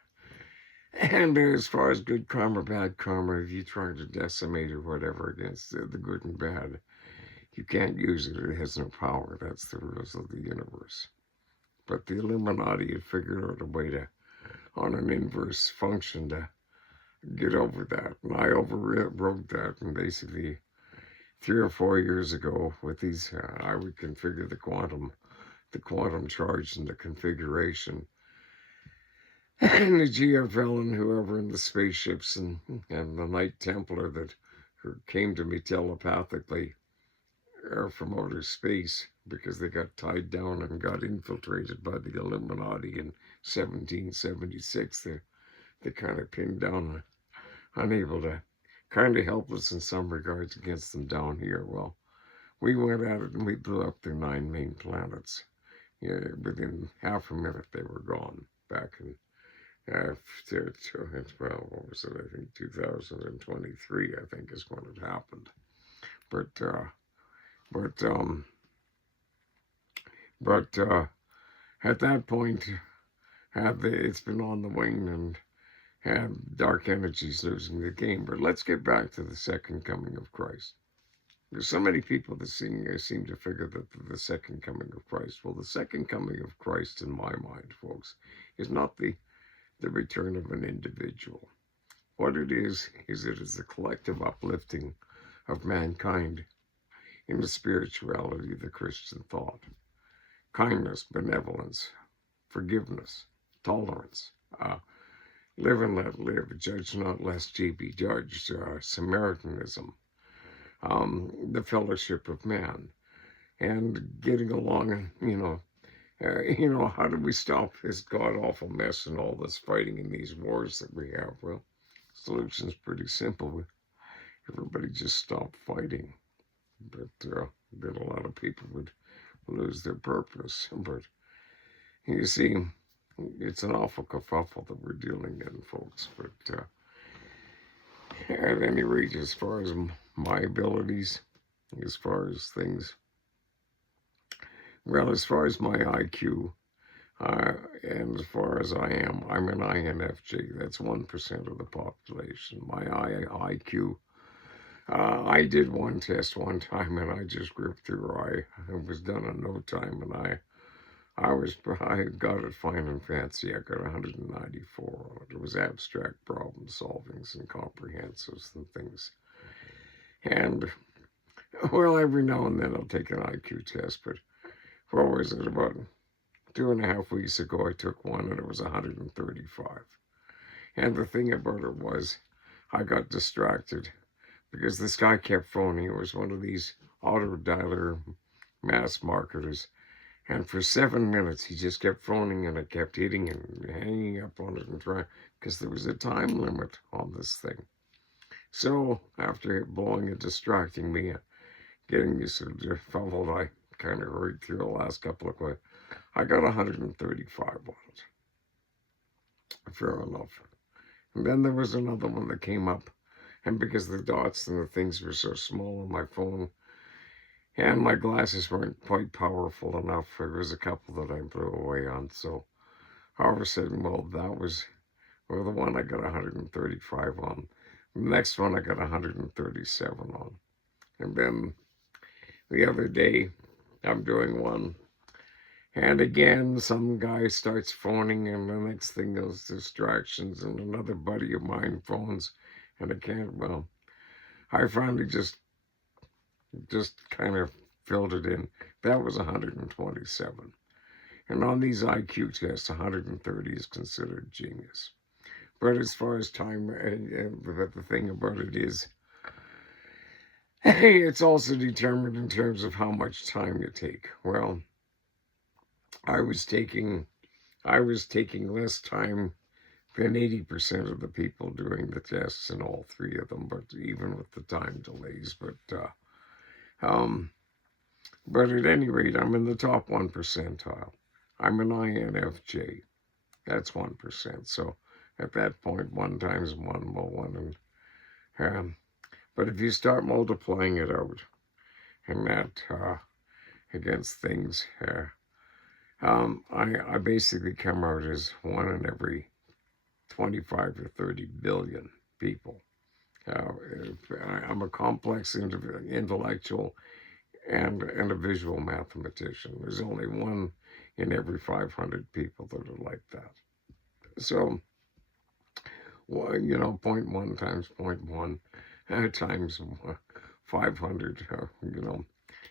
And as far as good karma, bad karma, if you're trying to decimate or whatever against the good and bad, you can't use it. It has no power. That's the rules of the universe. But the Illuminati had figured out a way to, on an inverse function, to get over that. And I overrode that. And basically, 3 or 4 years ago, with these, I would configure the quantum charge and the configuration. And the GFL and whoever in the spaceships and the Knight Templar that came to me telepathically from outer space, because they got tied down and got infiltrated by the Illuminati in 1776. They kind of pinned down, unable to, kind of helpless in some regards against them down here. Well, we went at it and we blew up their 9 main planets. Yeah, within half a minute they were gone. Back in well, what was it? I think 2023. I think is when it happened. But at that point, it's been on the wane and had dark energies losing the game. But let's get back to the second coming of Christ. There's so many people that seem to figure that the second coming of Christ. Well, the second coming of Christ, in my mind, folks, is not the return of an individual. What it is it is the collective uplifting of mankind in the spirituality of the Christian thought. Kindness, benevolence, forgiveness, tolerance, live and let live, judge not lest ye be judged, Samaritanism, the fellowship of man, and getting along, how do we stop this god-awful mess and all this fighting in these wars that we have? Well, the solution's pretty simple. everybody just stopped fighting. But then a lot of people would lose their purpose. But you see, it's an awful kerfuffle that we're dealing in, folks. But at any rate, as far as my abilities, as far as things, well, as far as my IQ, and as far as I'm an INFJ. That's 1% of the population. My IQ. I did one test one time, and I just gripped through. It was done in no time, and I got it fine and fancy. I got 194 on it. It was abstract problem solvings and comprehensives and things. And well, every now and then I'll take an IQ test, but what was it, about 2.5 weeks ago I took one and it was 135. And the thing about it was I got distracted because this guy kept phoning. It was one of these auto dialer mass marketers. And for 7 minutes, he just kept phoning and I kept hitting and hanging up on it and trying, because there was a time limit on this thing. So after blowing and distracting me, getting me sort of fumbled, I kind of hurried through the last couple of questions. I got 135 on it. Fair enough. And then there was another one that came up. And because the dots and the things were so small on my phone, and my glasses weren't quite powerful enough, there was a couple that I blew away on. So all of a sudden, that was, the one I got 135 on. The next one I got 137 on. And then the other day, I'm doing one. And again, some guy starts phoning, and the next thing, those distractions, and another buddy of mine phones, and I finally just kind of filled it in. That was 127. And on these IQ tests, 130 is considered genius. But as far as time, but the thing about it is, it's also determined in terms of how much time you take. Well, I was taking less time than 80% of the people doing the tests in all three of them, but even with the time delays. But at any rate, I'm in the top 1 percentile. I'm an INFJ. That's 1%. So at that point, 1 times 1, well, 1. And, but if you start multiplying it out, and that against things, I basically come out as 1 in every 25 or 30 billion people. I'm a complex intellectual and a visual mathematician. There's only 1 in every 500 people that are like that. So, well, 0.1 times 0.1 times 500,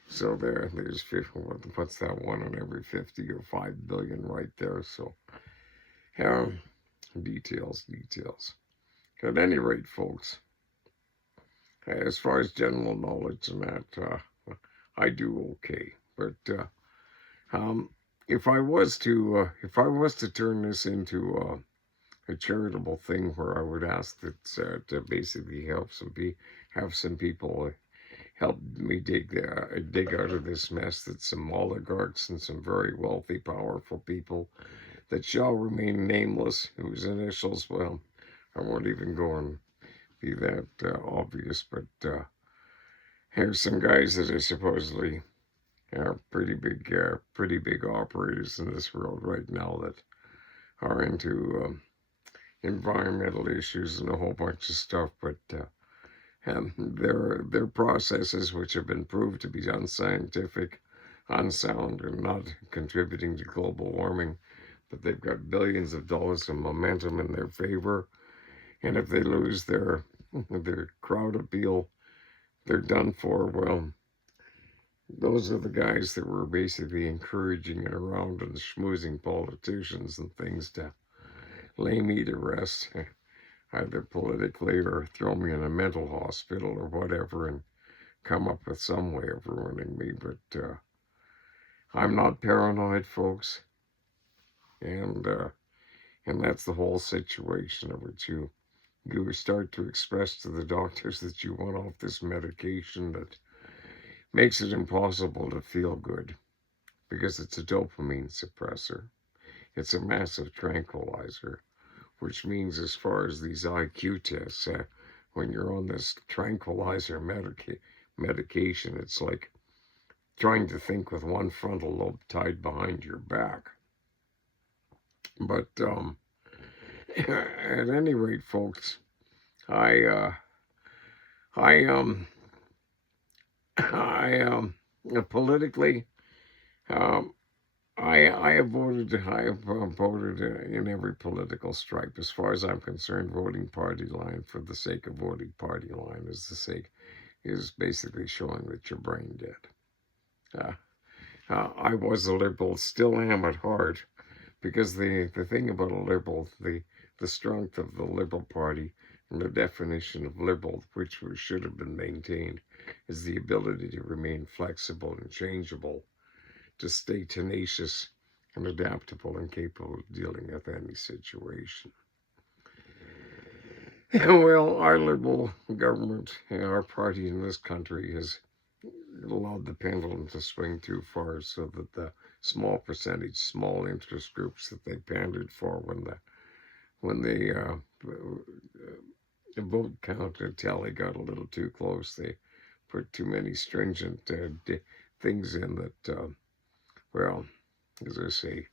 So there's 50, what's that, 1 in every 50 or 5 billion right there. So, details. At any rate, folks, as far as general knowledge and that, I do okay. But if I was to turn this into a charitable thing where I would ask that to basically have some people help me dig out of this mess, that some oligarchs and some very wealthy, powerful people that shall remain nameless, whose initials, well, I won't even go and be that obvious, but here's some guys that are supposedly pretty big operators in this world right now that are into environmental issues and a whole bunch of stuff, but and their processes, which have been proved to be unscientific, unsound, and not contributing to global warming, but they've got billions of dollars of momentum in their favor, and if they lose their crowd appeal, they're done for. Well, those are the guys that were basically encouraging it around and schmoozing politicians and things to lay me to rest, either politically or throw me in a mental hospital or whatever, and come up with some way of ruining me. But I'm not paranoid, folks, and that's the whole situation of it. you start to express to the doctors that you want off this medication that makes it impossible to feel good because it's a dopamine suppressor. It's a massive tranquilizer, which means as far as these IQ tests, when you're on this tranquilizer medication, it's like trying to think with one frontal lobe tied behind your back. But at any rate, folks, I politically, um, I have voted. I have voted in every political stripe. As far as I'm concerned, voting party line for the sake of voting party line is basically showing that you're brain dead. I was a liberal, still am at heart, because the thing about a liberal, the strength of the Liberal Party and the definition of liberal, which should have been maintained, is the ability to remain flexible and changeable, to stay tenacious and adaptable and capable of dealing with any situation. Well, our liberal government, our party in this country, has allowed the pendulum to swing too far, so that the small percentage, small interest groups that they pandered for when the vote count tally got a little too close, they put too many stringent things in that, well, as I say,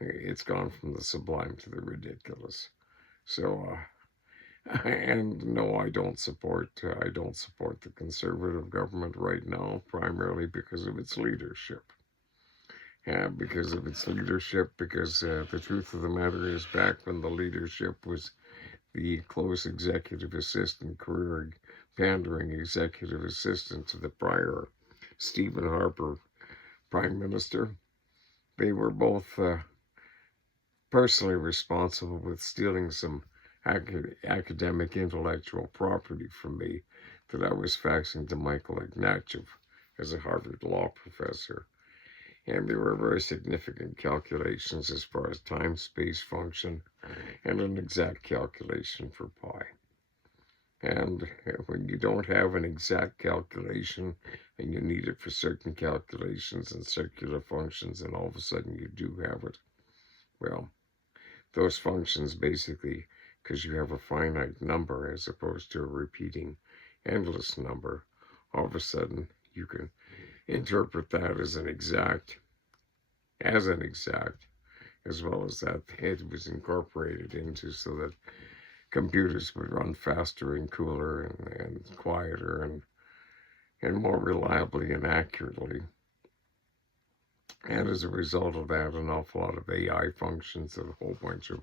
it's gone from the sublime to the ridiculous. So, and no, I don't support the conservative government right now, primarily because of its leadership. Because the truth of the matter is, back when the leadership was the close executive assistant, career pandering executive assistant to the prior Stephen Harper Prime Minister, they were both personally responsible with stealing some academic intellectual property from me that I was faxing to Michael Ignatieff as a Harvard law professor. And there were very significant calculations as far as time-space function and an exact calculation for pi. And when you don't have an exact calculation and you need it for certain calculations and circular functions, and all of a sudden you do have it, well, those functions basically, because you have a finite number as opposed to a repeating endless number, all of a sudden you can interpret that as an exact, as well as that it was incorporated into so that computers would run faster and cooler and quieter and more reliably and accurately. And as a result of that, an awful lot of AI functions and a whole bunch of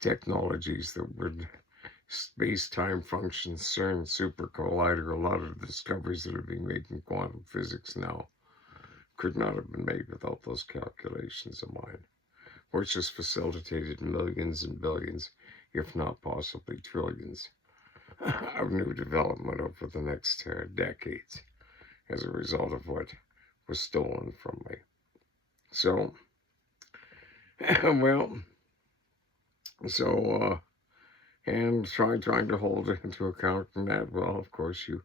technologies that would space-time functions, CERN, super collider, a lot of the discoveries that are being made in quantum physics now could not have been made without those calculations of mine, which has facilitated millions and billions, if not possibly trillions, of new development over the next decades as a result of what was stolen from me. So, and trying to hold it into account from that, well, of course, you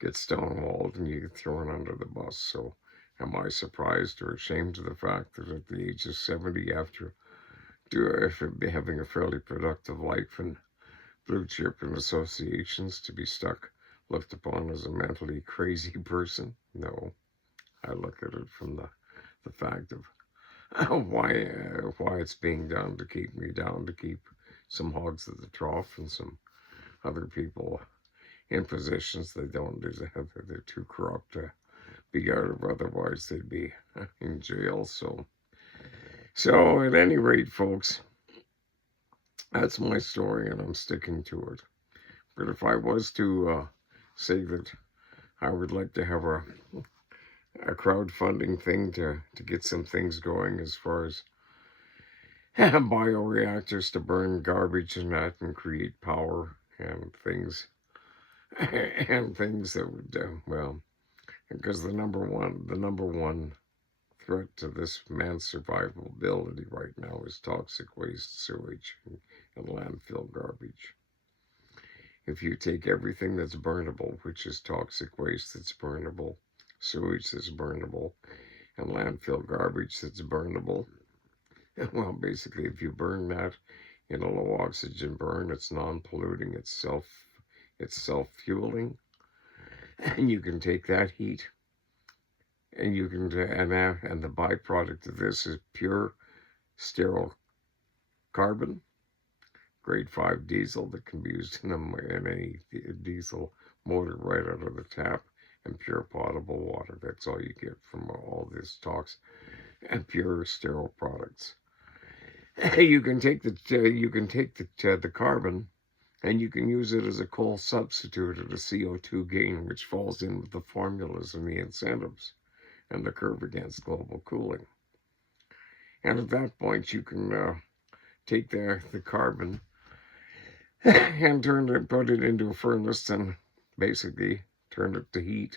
get stonewalled and you get thrown under the bus. So, am I surprised or ashamed of the fact that at the age of 70, after having a fairly productive life in blue chip and associations, to be looked upon as a mentally crazy person? No, I look at it from the fact of why it's being done to keep me down, to keep some hogs at the trough and some other people in positions they don't deserve. They're too corrupt to be out of, otherwise they'd be in jail. So at any rate, folks, that's my story and I'm sticking to it. But if I was to say that I would like to have a crowdfunding thing to get some things going as far as bioreactors to burn garbage and that and create power and things that would, well, because the number one threat to this man's survivability right now is toxic waste, sewage, and landfill garbage. If you take everything that's burnable, which is toxic waste that's burnable, sewage that's burnable, and landfill garbage that's burnable, well, basically, if you burn that in a low oxygen burn, it's non-polluting, it's self-fueling, and you can take that heat, and you can and the byproduct of this is pure sterile carbon, grade 5 diesel that can be used in any diesel motor right out of the tap, and pure potable water. That's all you get from all this talks, and pure sterile products. You can take the carbon, and you can use it as a coal substitute at a CO2 gain, which falls in with the formulas and the incentives and the curve against global cooling. And at that point, you can take the carbon and put it into a furnace and basically turn it to heat.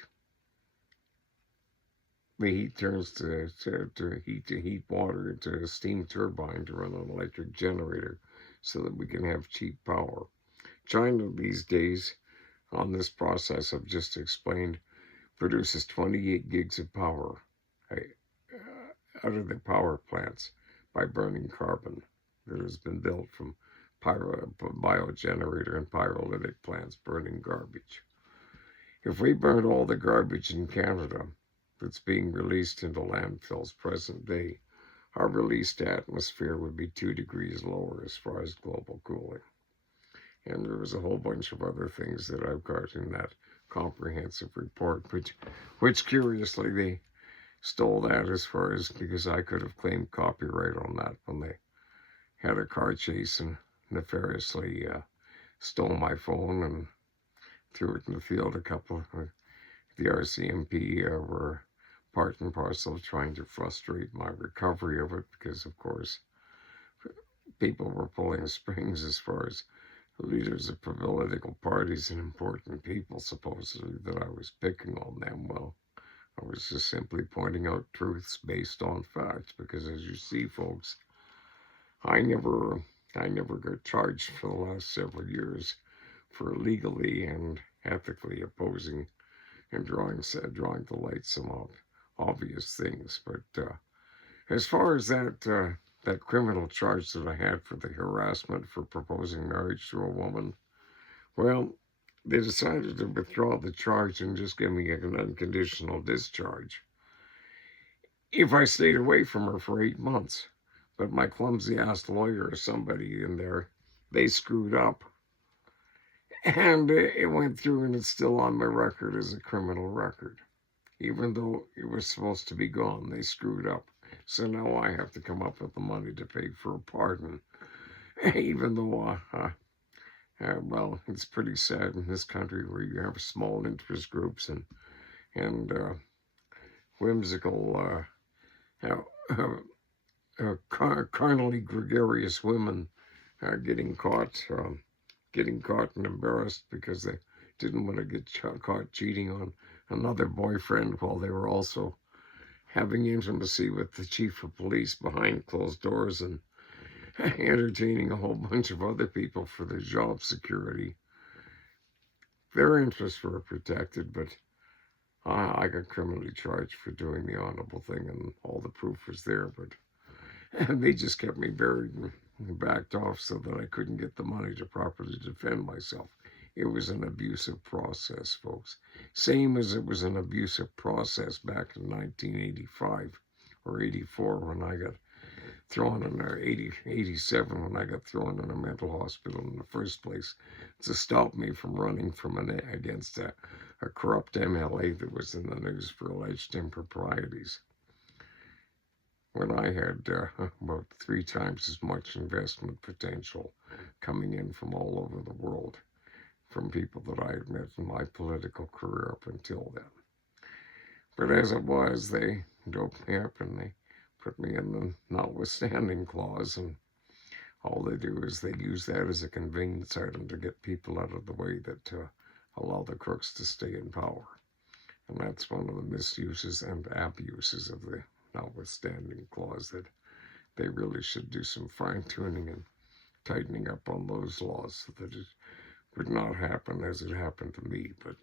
The heat turns to heat water into a steam turbine to run an electric generator so that we can have cheap power. China these days, on this process I've just explained, produces 28 gigs of power out of the power plants by burning carbon that has been built from biogenerator and pyrolytic plants burning garbage. If we burned all the garbage in Canada that's being released into landfills present day, our released atmosphere would be 2 degrees lower as far as global cooling. And there was a whole bunch of other things that I've got in that comprehensive report, which curiously they stole that as far as, because I could have claimed copyright on that when they had a car chase and nefariously stole my phone and threw it in the field. A couple of the RCMP were part and parcel of trying to frustrate my recovery of it, because of course people were pulling strings as far as leaders of political parties and important people, supposedly, that I was picking on them. Well, I was just simply pointing out truths based on facts, because as you see, folks, I never got charged for the last several years for legally and ethically opposing and drawing to light some obvious things. But as far as that criminal charge that I had for the harassment for proposing marriage to a woman, well, they decided to withdraw the charge and just give me an unconditional discharge if I stayed away from her for 8 months. But my clumsy-ass lawyer or somebody in there, they screwed up. And it went through, and it's still on my record as a criminal record. Even though it was supposed to be gone, they screwed up. So now I have to come up with the money to pay for a pardon. Even though, well, it's pretty sad in this country where you have small interest groups and whimsical, carnally gregarious women getting caught and embarrassed because they didn't want to get caught cheating on another boyfriend while they were also having intimacy with the chief of police behind closed doors and entertaining a whole bunch of other people for their job security. Their interests were protected, but I got criminally charged for doing the honorable thing, and all the proof was there, but they just kept me buried and backed off so that I couldn't get the money to properly defend myself. It was an abusive process, folks. Same as it was an abusive process back in 1985 or 84 when I got thrown in there, 87 when I got thrown in a mental hospital in the first place to stop me from running against a corrupt MLA that was in the news for alleged improprieties. When I had about 3 times as much investment potential coming in from all over the world, from people that I had met in my political career up until then. But as it was, they doped me up and they put me in the notwithstanding clause, and all they do is they use that as a convenience item to get people out of the way that allow the crooks to stay in power. And that's one of the misuses and abuses of the notwithstanding clause that they really should do some fine-tuning and tightening up on those laws so that it would not happen as it happened to me. But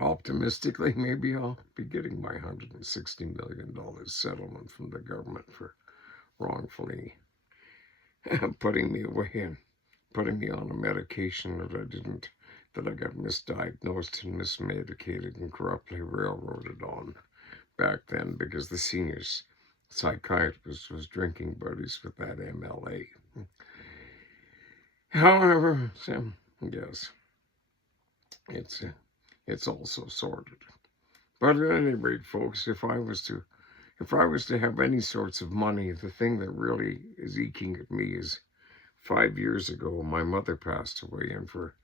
optimistically, maybe I'll be getting my $160 million settlement from the government for wrongfully putting me away and putting me on a medication that I got misdiagnosed and mismedicated and corruptly railroaded on back then because the senior psychiatrist was drinking buddies with that MLA. However, yes, it's also sorted. But at any rate, folks, if I was to have any sorts of money, the thing that really is eking at me is 5 years ago, my mother passed away, and for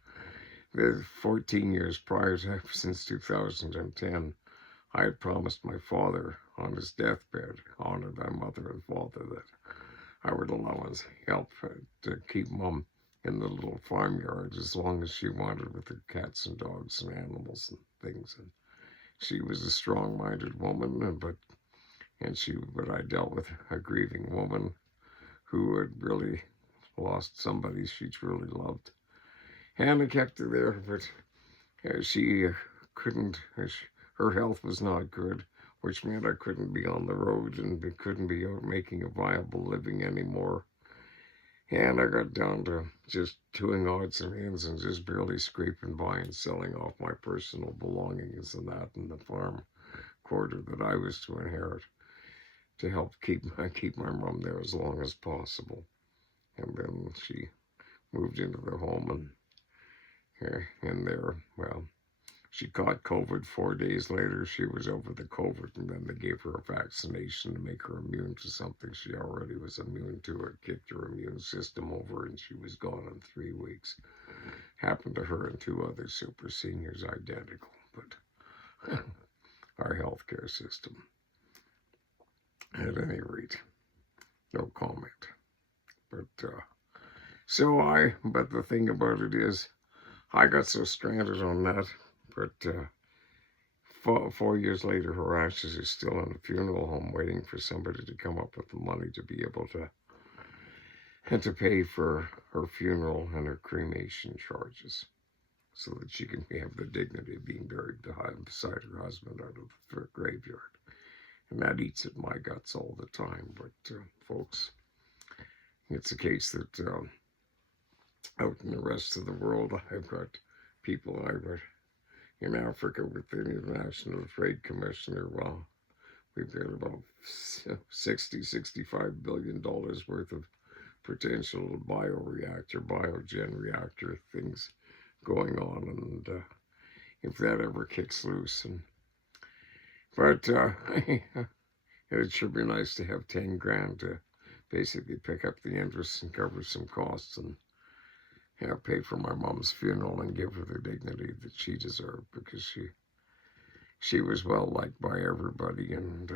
the 14 years prior to, since 2010, I had promised my father on his deathbed, honored my mother and father, that I would allow his help to keep Mom in the little farmyard as long as she wanted with her cats and dogs and animals and things. And she was a strong-minded woman, but I dealt with a grieving woman who had really lost somebody she truly loved. And I kept her there, but she couldn't, her health was not good, which meant I couldn't be on the road and couldn't be out making a viable living anymore. And I got down to just doing odds and ends and just barely scraping by and selling off my personal belongings and that in the farm quarter that I was to inherit to help keep my mom there as long as possible. And then she moved into the home, and there, well, she caught COVID 4 days later. She was over the COVID, and then they gave her a vaccination to make her immune to something she already was immune to. It kicked her immune system over, and she was gone in 3 weeks. Happened to her and 2 other super seniors, identical, but our healthcare system. At any rate, no comment. But but the thing about it is, I got so stranded on that. But 4 years later, her ashes are still in a funeral home waiting for somebody to come up with the money to be able to pay for her funeral and her cremation charges so that she can have the dignity of being buried beside her husband out of the graveyard. And that eats at my guts all the time. But folks, it's a case that out in the rest of the world, I've got people in Africa with the International Trade Commissioner. Well, we've got about $65 billion worth of potential biogen reactor things going on, and if that ever kicks loose, but it should be nice to have 10 grand to basically pick up the interest and cover some costs and pay for my mom's funeral and give her the dignity that she deserved, because she was well liked by everybody, and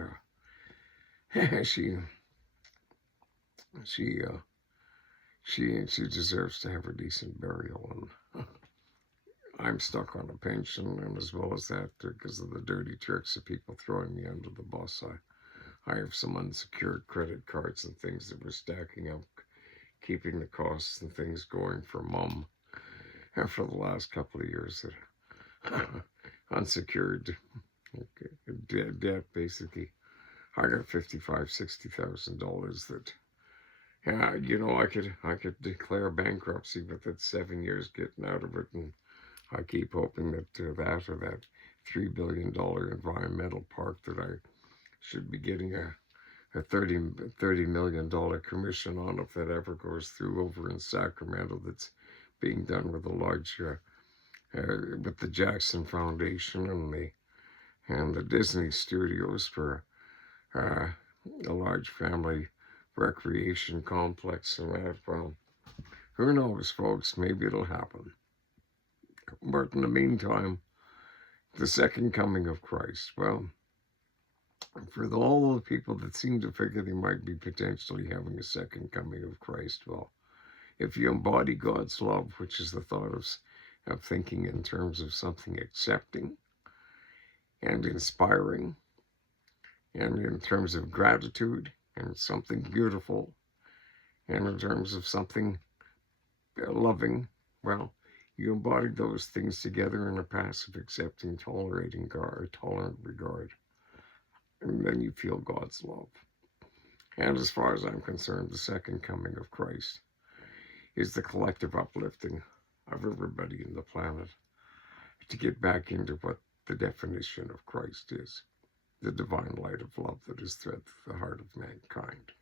she deserves to have a decent burial. And I'm stuck on a pension, and as well as that, because of the dirty tricks of people throwing me under the bus, I have some unsecured credit cards and things that were stacking up, keeping the costs and things going for Mom for the last couple of years. That unsecured debt, basically. I got $60,000 that, I could declare bankruptcy, but that's 7 years getting out of it, and I keep hoping that that or that $3 billion environmental park that I should be getting a $30 million commission on, if that ever goes through, over in Sacramento, that's being done with a large, with the Jackson Foundation and the Disney Studios for a large family recreation complex and that. Well, who knows, folks? Maybe it'll happen. But in the meantime, the second coming of Christ, well, for all the people that seem to figure they might be potentially having a second coming of Christ, well, if you embody God's love, which is the thought of thinking in terms of something accepting and inspiring and in terms of gratitude and something beautiful, and in terms of something loving, well, you embody those things together in a passive, accepting, tolerating, tolerant regard, and then you feel God's love. And as far as I'm concerned, the second coming of Christ is the collective uplifting of everybody in the planet to get back into what the definition of Christ is, the divine light of love that is through the heart of mankind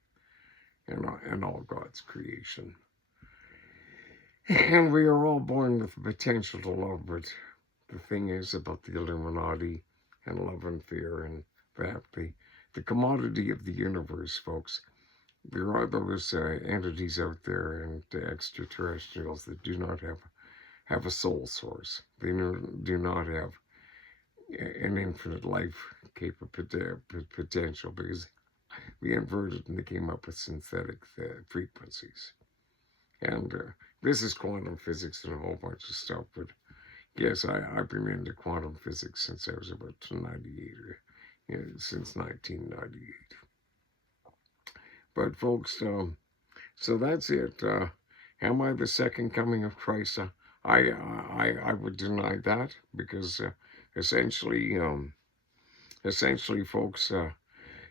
and all God's creation. And we are all born with the potential to love, but the thing is about the Illuminati and love and fear and that the commodity of the universe, folks. There are those entities out there and extraterrestrials that do not have a soul source. They do not have an infinite life potential because we inverted and they came up with synthetic frequencies. And this is quantum physics and a whole bunch of stuff. But yes, I've been into quantum physics since I was about 98, since 1998. But folks, so that's it. Am I the second coming of Christ? I would deny that because essentially, folks,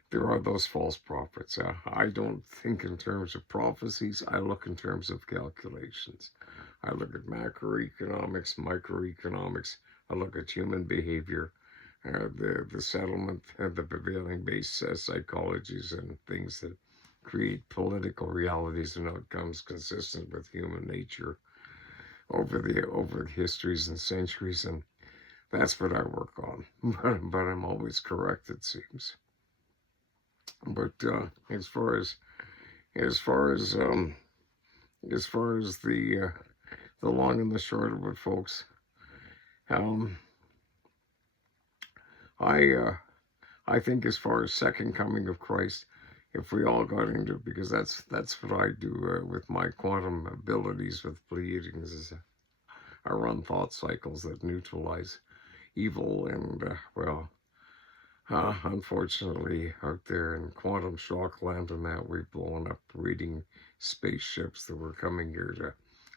there are those false prophets. I don't think in terms of prophecies. I look in terms of calculations. I look at macroeconomics, microeconomics. I look at human behavior, the settlement, the prevailing base psychologies and things that create political realities and outcomes consistent with human nature over the histories and centuries, and that's what I work on. But I'm always correct, it seems. But as far as the long and the short of it, folks, I think as far as second coming of Christ, if we all got into it, because that's what I do with my quantum abilities with Pleiadians, is I run thought cycles that neutralize evil and unfortunately, out there in quantum shock land and that, we've blown up reading spaceships that were coming here to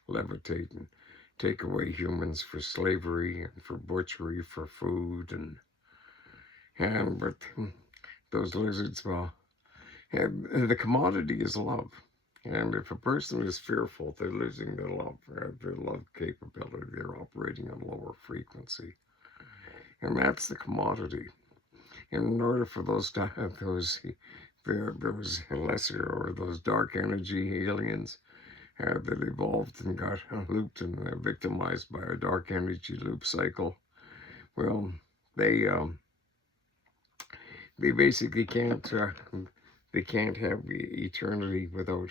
levitate and take away humans for slavery and for butchery, for food, but those lizards, well, and the commodity is love. And if a person is fearful, they're losing their love capability. They're operating on lower frequency. And that's the commodity. In order for those lesser or those dark energy aliens that evolved and got looped and victimized by a dark energy loop cycle, well, they basically can't have eternity without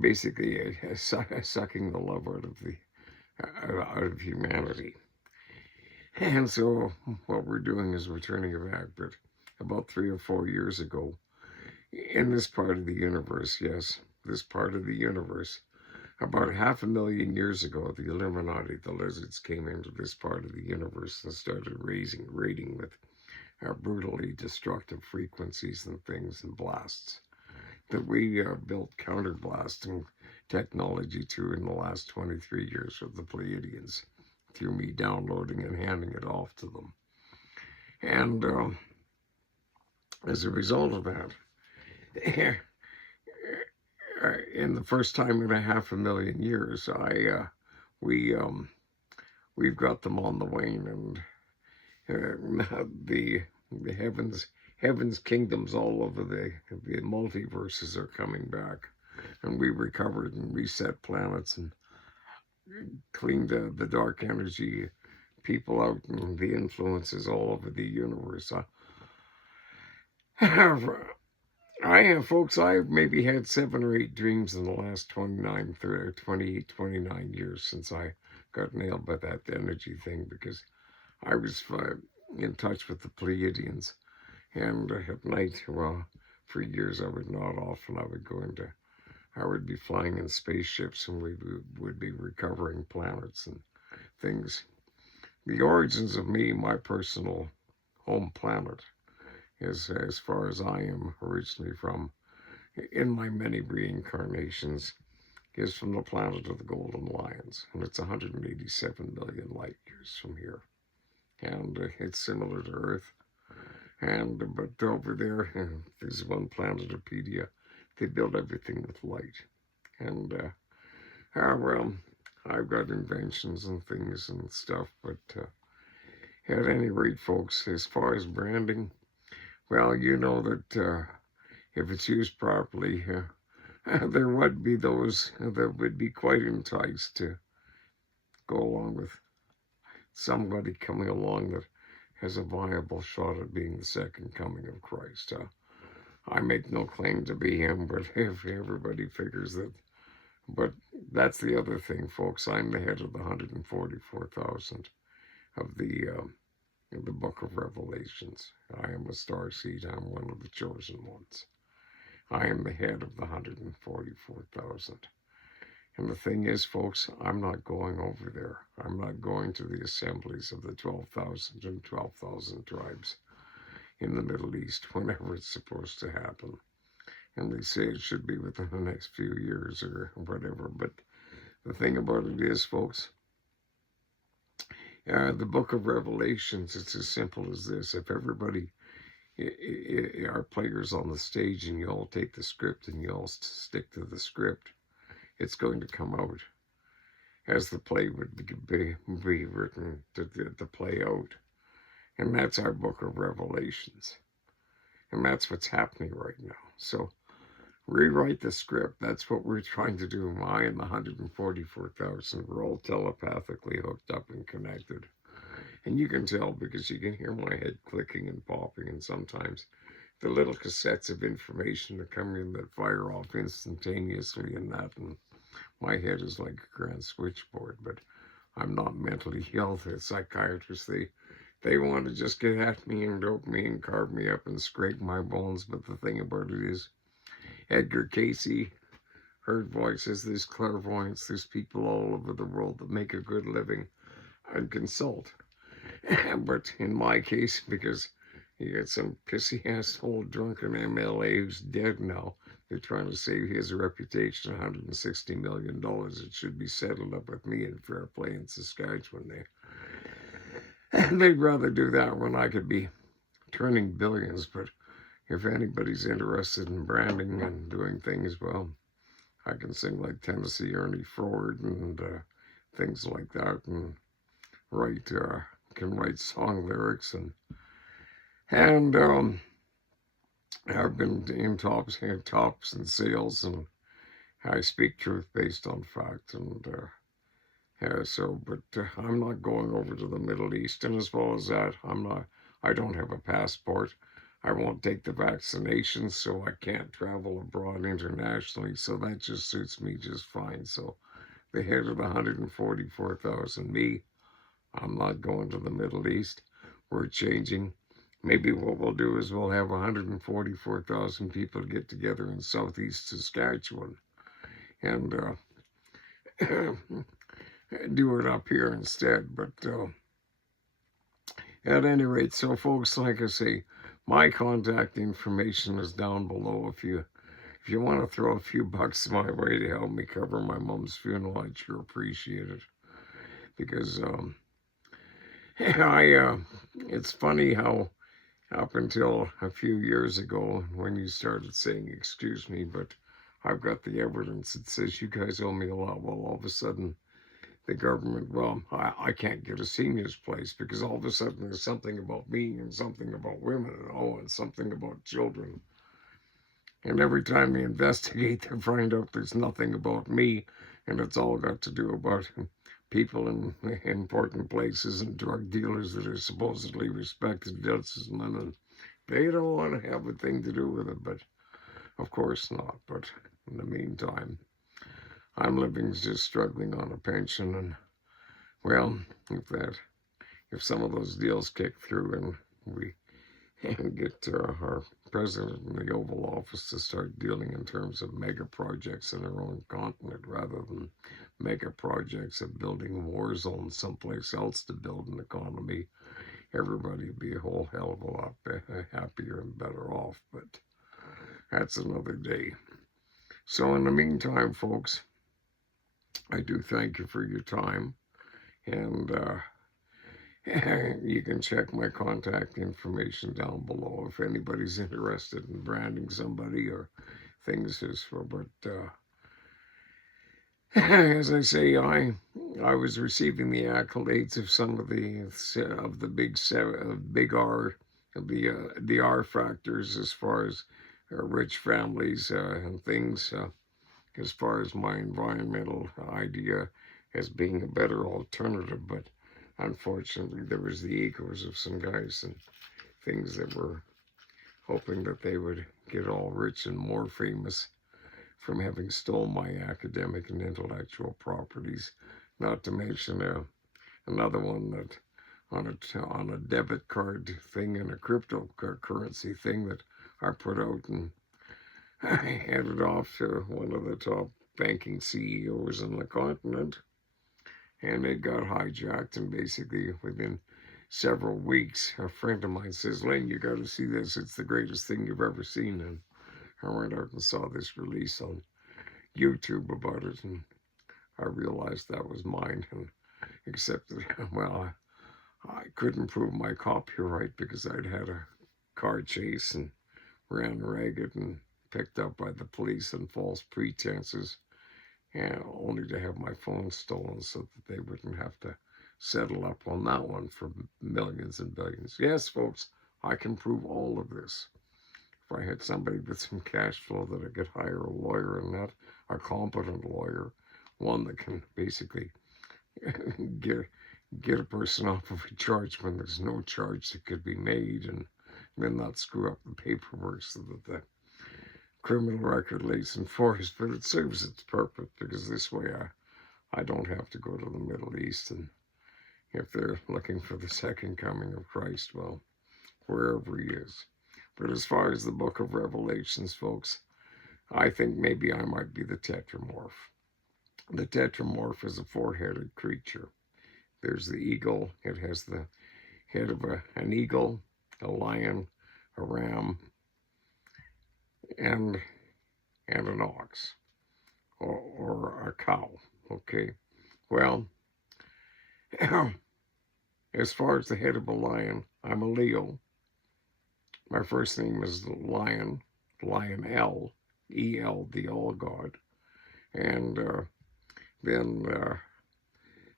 basically sucking the love out of humanity. And so what we're doing is we're turning it back. But about 3 or 4 years ago, in this part of the universe, yes, this part of the universe, about 500,000 years ago, the Illuminati, the lizards, came into this part of the universe and started raiding with brutally destructive frequencies and things and blasts that we built counterblasting technology to in the last 23 years with the Pleiadians, through me downloading and handing it off to them. And as a result of that, in the first time in 500,000 years, we've got them on the wane, and the heavens kingdoms all over the multiverses are coming back, and we recovered and reset planets and cleaned the dark energy people out and the influences all over the universe. I've maybe had 7 or 8 dreams in the last 29 years since I got nailed by that energy thing, because I was in touch with the Pleiadians, and at night, well, for years I would nod off and I would be flying in spaceships and we would be recovering planets and things. The origins of me, my personal home planet, as far as I am originally from, in my many reincarnations, is from the planet of the Golden Lions, and it's 187 million light years from here. And it's similar to Earth. And but over there, there's one Planetopedia. They build everything with light. And well, I've got inventions and things and stuff, but at any rate, folks, as far as branding, well, you know that if it's used properly, there would be those that would be quite enticed to go along with somebody coming along that has a viable shot at being the second coming of Christ. I make no claim to be him, but if everybody figures that. But that's the other thing, folks. I'm the head of the 144,000 of the book of Revelations. I am a star seed. I'm one of the chosen ones. I am the head of the 144,000. And the thing is, folks, I'm not going over there. I'm not going to the assemblies of the 12,000 and 12,000 tribes in the Middle East whenever it's supposed to happen. And they say it should be within the next few years or whatever. But the thing about it is, folks, the book of Revelations, it's as simple as this. If everybody are players on the stage and you all take the script and you all stick to the script, it's going to come out as the play would be written to play out. And that's our book of Revelations. And that's what's happening right now. So rewrite the script. That's what we're trying to do. I and the 144,000, we're all telepathically hooked up and connected. And you can tell because you can hear my head clicking and popping, and sometimes the little cassettes of information that come in that fire off instantaneously and that, and my head is like a grand switchboard. But I'm not mentally ill. The psychiatrists, they want to just get at me and dope me and carve me up and scrape my bones. But the thing about it is, Edgar Casey heard voices. There's clairvoyants. There's people all over the world that make a good living and consult. But in my case, because you got some pissy asshole drunken MLA who's dead now, they're trying to save his reputation, $160 million. It should be settled up with me in fair play in Saskatchewan. They'd rather do that when I could be turning billions. But if anybody's interested in branding and doing things, well, I can sing like Tennessee Ernie Ford and things like that, and can write song lyrics, and I've been in tops and sales, and I speak truth based on fact, and but I'm not going over to the Middle East, and as well as that, I don't have a passport. I won't take the vaccinations, so I can't travel abroad internationally, so that just suits me just fine. So the head of the 144,000, me, I'm not going to the Middle East. We're changing. Maybe what we'll do is we'll have 144,000 people get together in southeast Saskatchewan and do it up here instead. But at any rate, so folks, like I say, my contact information is down below. If you want to throw a few bucks my way to help me cover my mom's funeral, I'd sure appreciate it. Because it's funny how up until a few years ago, when you started saying, excuse me, but I've got the evidence that says you guys owe me a lot. Well, all of a sudden, the government, well, I can't get a senior's place because all of a sudden there's something about me and something about women and something about children. And every time they investigate, they find out there's nothing about me, and it's all got to do about people in important places and drug dealers that are supposedly respected businessmen, and they don't want to have a thing to do with it, but of course not. But in the meantime, I'm living just struggling on a pension, and well, if some of those deals kick through and we get our president in the Oval Office to start dealing in terms of mega projects in our own continent rather than mega projects of building war zones someplace else to build an economy, everybody would be a whole hell of a lot happier and better off, but that's another day. So in the meantime, folks, I do thank you for your time, and you can check my contact information down below if anybody's interested in branding somebody or things as for. But as I say, I was receiving the accolades of some of the big seven, big R, the R factors as far as rich families and things. As far as my environmental idea as being a better alternative, but unfortunately there was the egos of some guys and things that were hoping that they would get all rich and more famous from having stole my academic and intellectual properties, not to mention another one that on a debit card thing and a cryptocurrency thing that I put out and I handed off to one of the top banking CEOs in the continent, and it got hijacked. And basically, within several weeks, a friend of mine says, "Lynn, you got to see this. It's the greatest thing you've ever seen." And I went out and saw this release on YouTube about it, and I realized that was mine. And except that, well, I couldn't prove my copyright because I'd had a car chase and ran ragged and picked up by the police on false pretenses, and only to have my phone stolen so that they wouldn't have to settle up on that one for millions and billions. Yes, folks, I can prove all of this. If I had somebody with some cash flow that I could hire a lawyer, and that a competent lawyer, one that can basically get a person off of a charge when there's no charge that could be made, and then not screw up the paperwork so that the criminal record lays enforced. But it serves its purpose because this way I don't have to go to the Middle East, and if they're looking for the second coming of Christ, well, wherever he is. But as far as the book of Revelations, folks, I think maybe I might be the tetramorph. The tetramorph is a four-headed creature. There's the eagle. It has the head of an eagle, a lion, a ram, and an ox, or a cow, okay? Well, as far as the head of a lion, I'm a Leo. My first name is Lion, Lionel, E-L, the All God. And then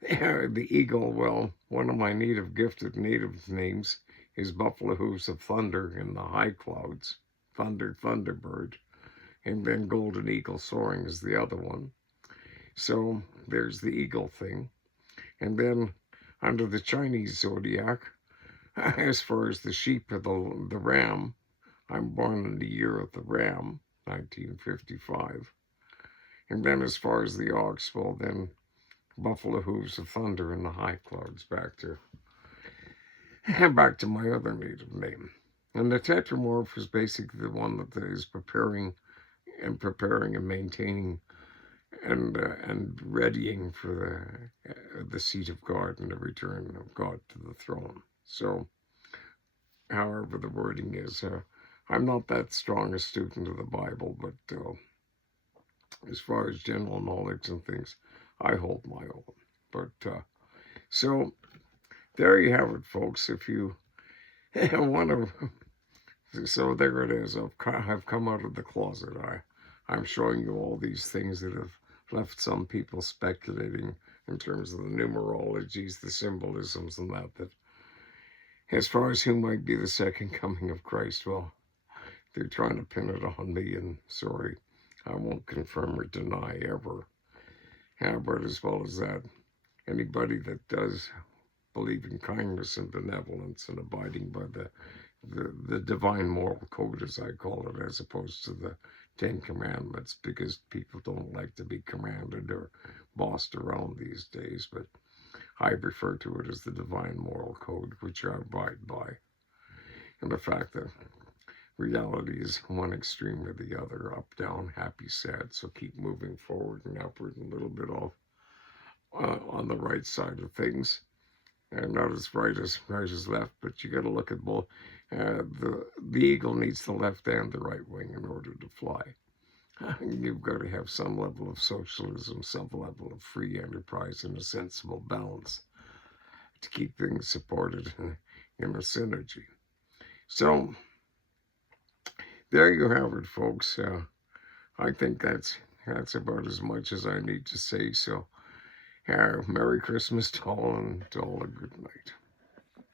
the eagle, well, one of my gifted native names is Buffalo Hooves of Thunder in the high clouds. Thunderbird, and then Golden Eagle Soaring is the other one. So there's the eagle thing. And then under the Chinese zodiac, as far as the sheep of the ram, I'm born in the year of the ram, 1955. And then as far as the ox, well, then Buffalo Hooves of Thunder in the high clouds, back to my other native name. And the tetramorph is basically the one that is preparing and maintaining and readying for the seat of God and the return of God to the throne. So, however the wording is, I'm not that strong a student of the Bible, but as far as general knowledge and things, I hold my own. But so there you have it, folks. If you want to. So there it is. I've come out of the closet. I'm showing you all these things that have left some people speculating in terms of the numerologies, the symbolisms, and that as far as who might be the second coming of Christ, well, they're trying to pin it on me, and sorry, I won't confirm or deny ever. But as well as that, anybody that does believe in kindness and benevolence and abiding by the divine moral code, as I call it, as opposed to the 10 Commandments, because people don't like to be commanded or bossed around these days, but I refer to it as the divine moral code, which I abide by. And the fact that reality is one extreme or the other, up, down, happy, sad, so keep moving forward and upward and a little bit off on the right side of things. not as right as left, but you got to look at both. The eagle needs the left and the right wing in order to fly. You've got to have some level of socialism, some level of free enterprise, and a sensible balance to keep things supported in a synergy. So there you have it, folks. I think that's about as much as I need to say. So, Merry Christmas to all, and to all a good night.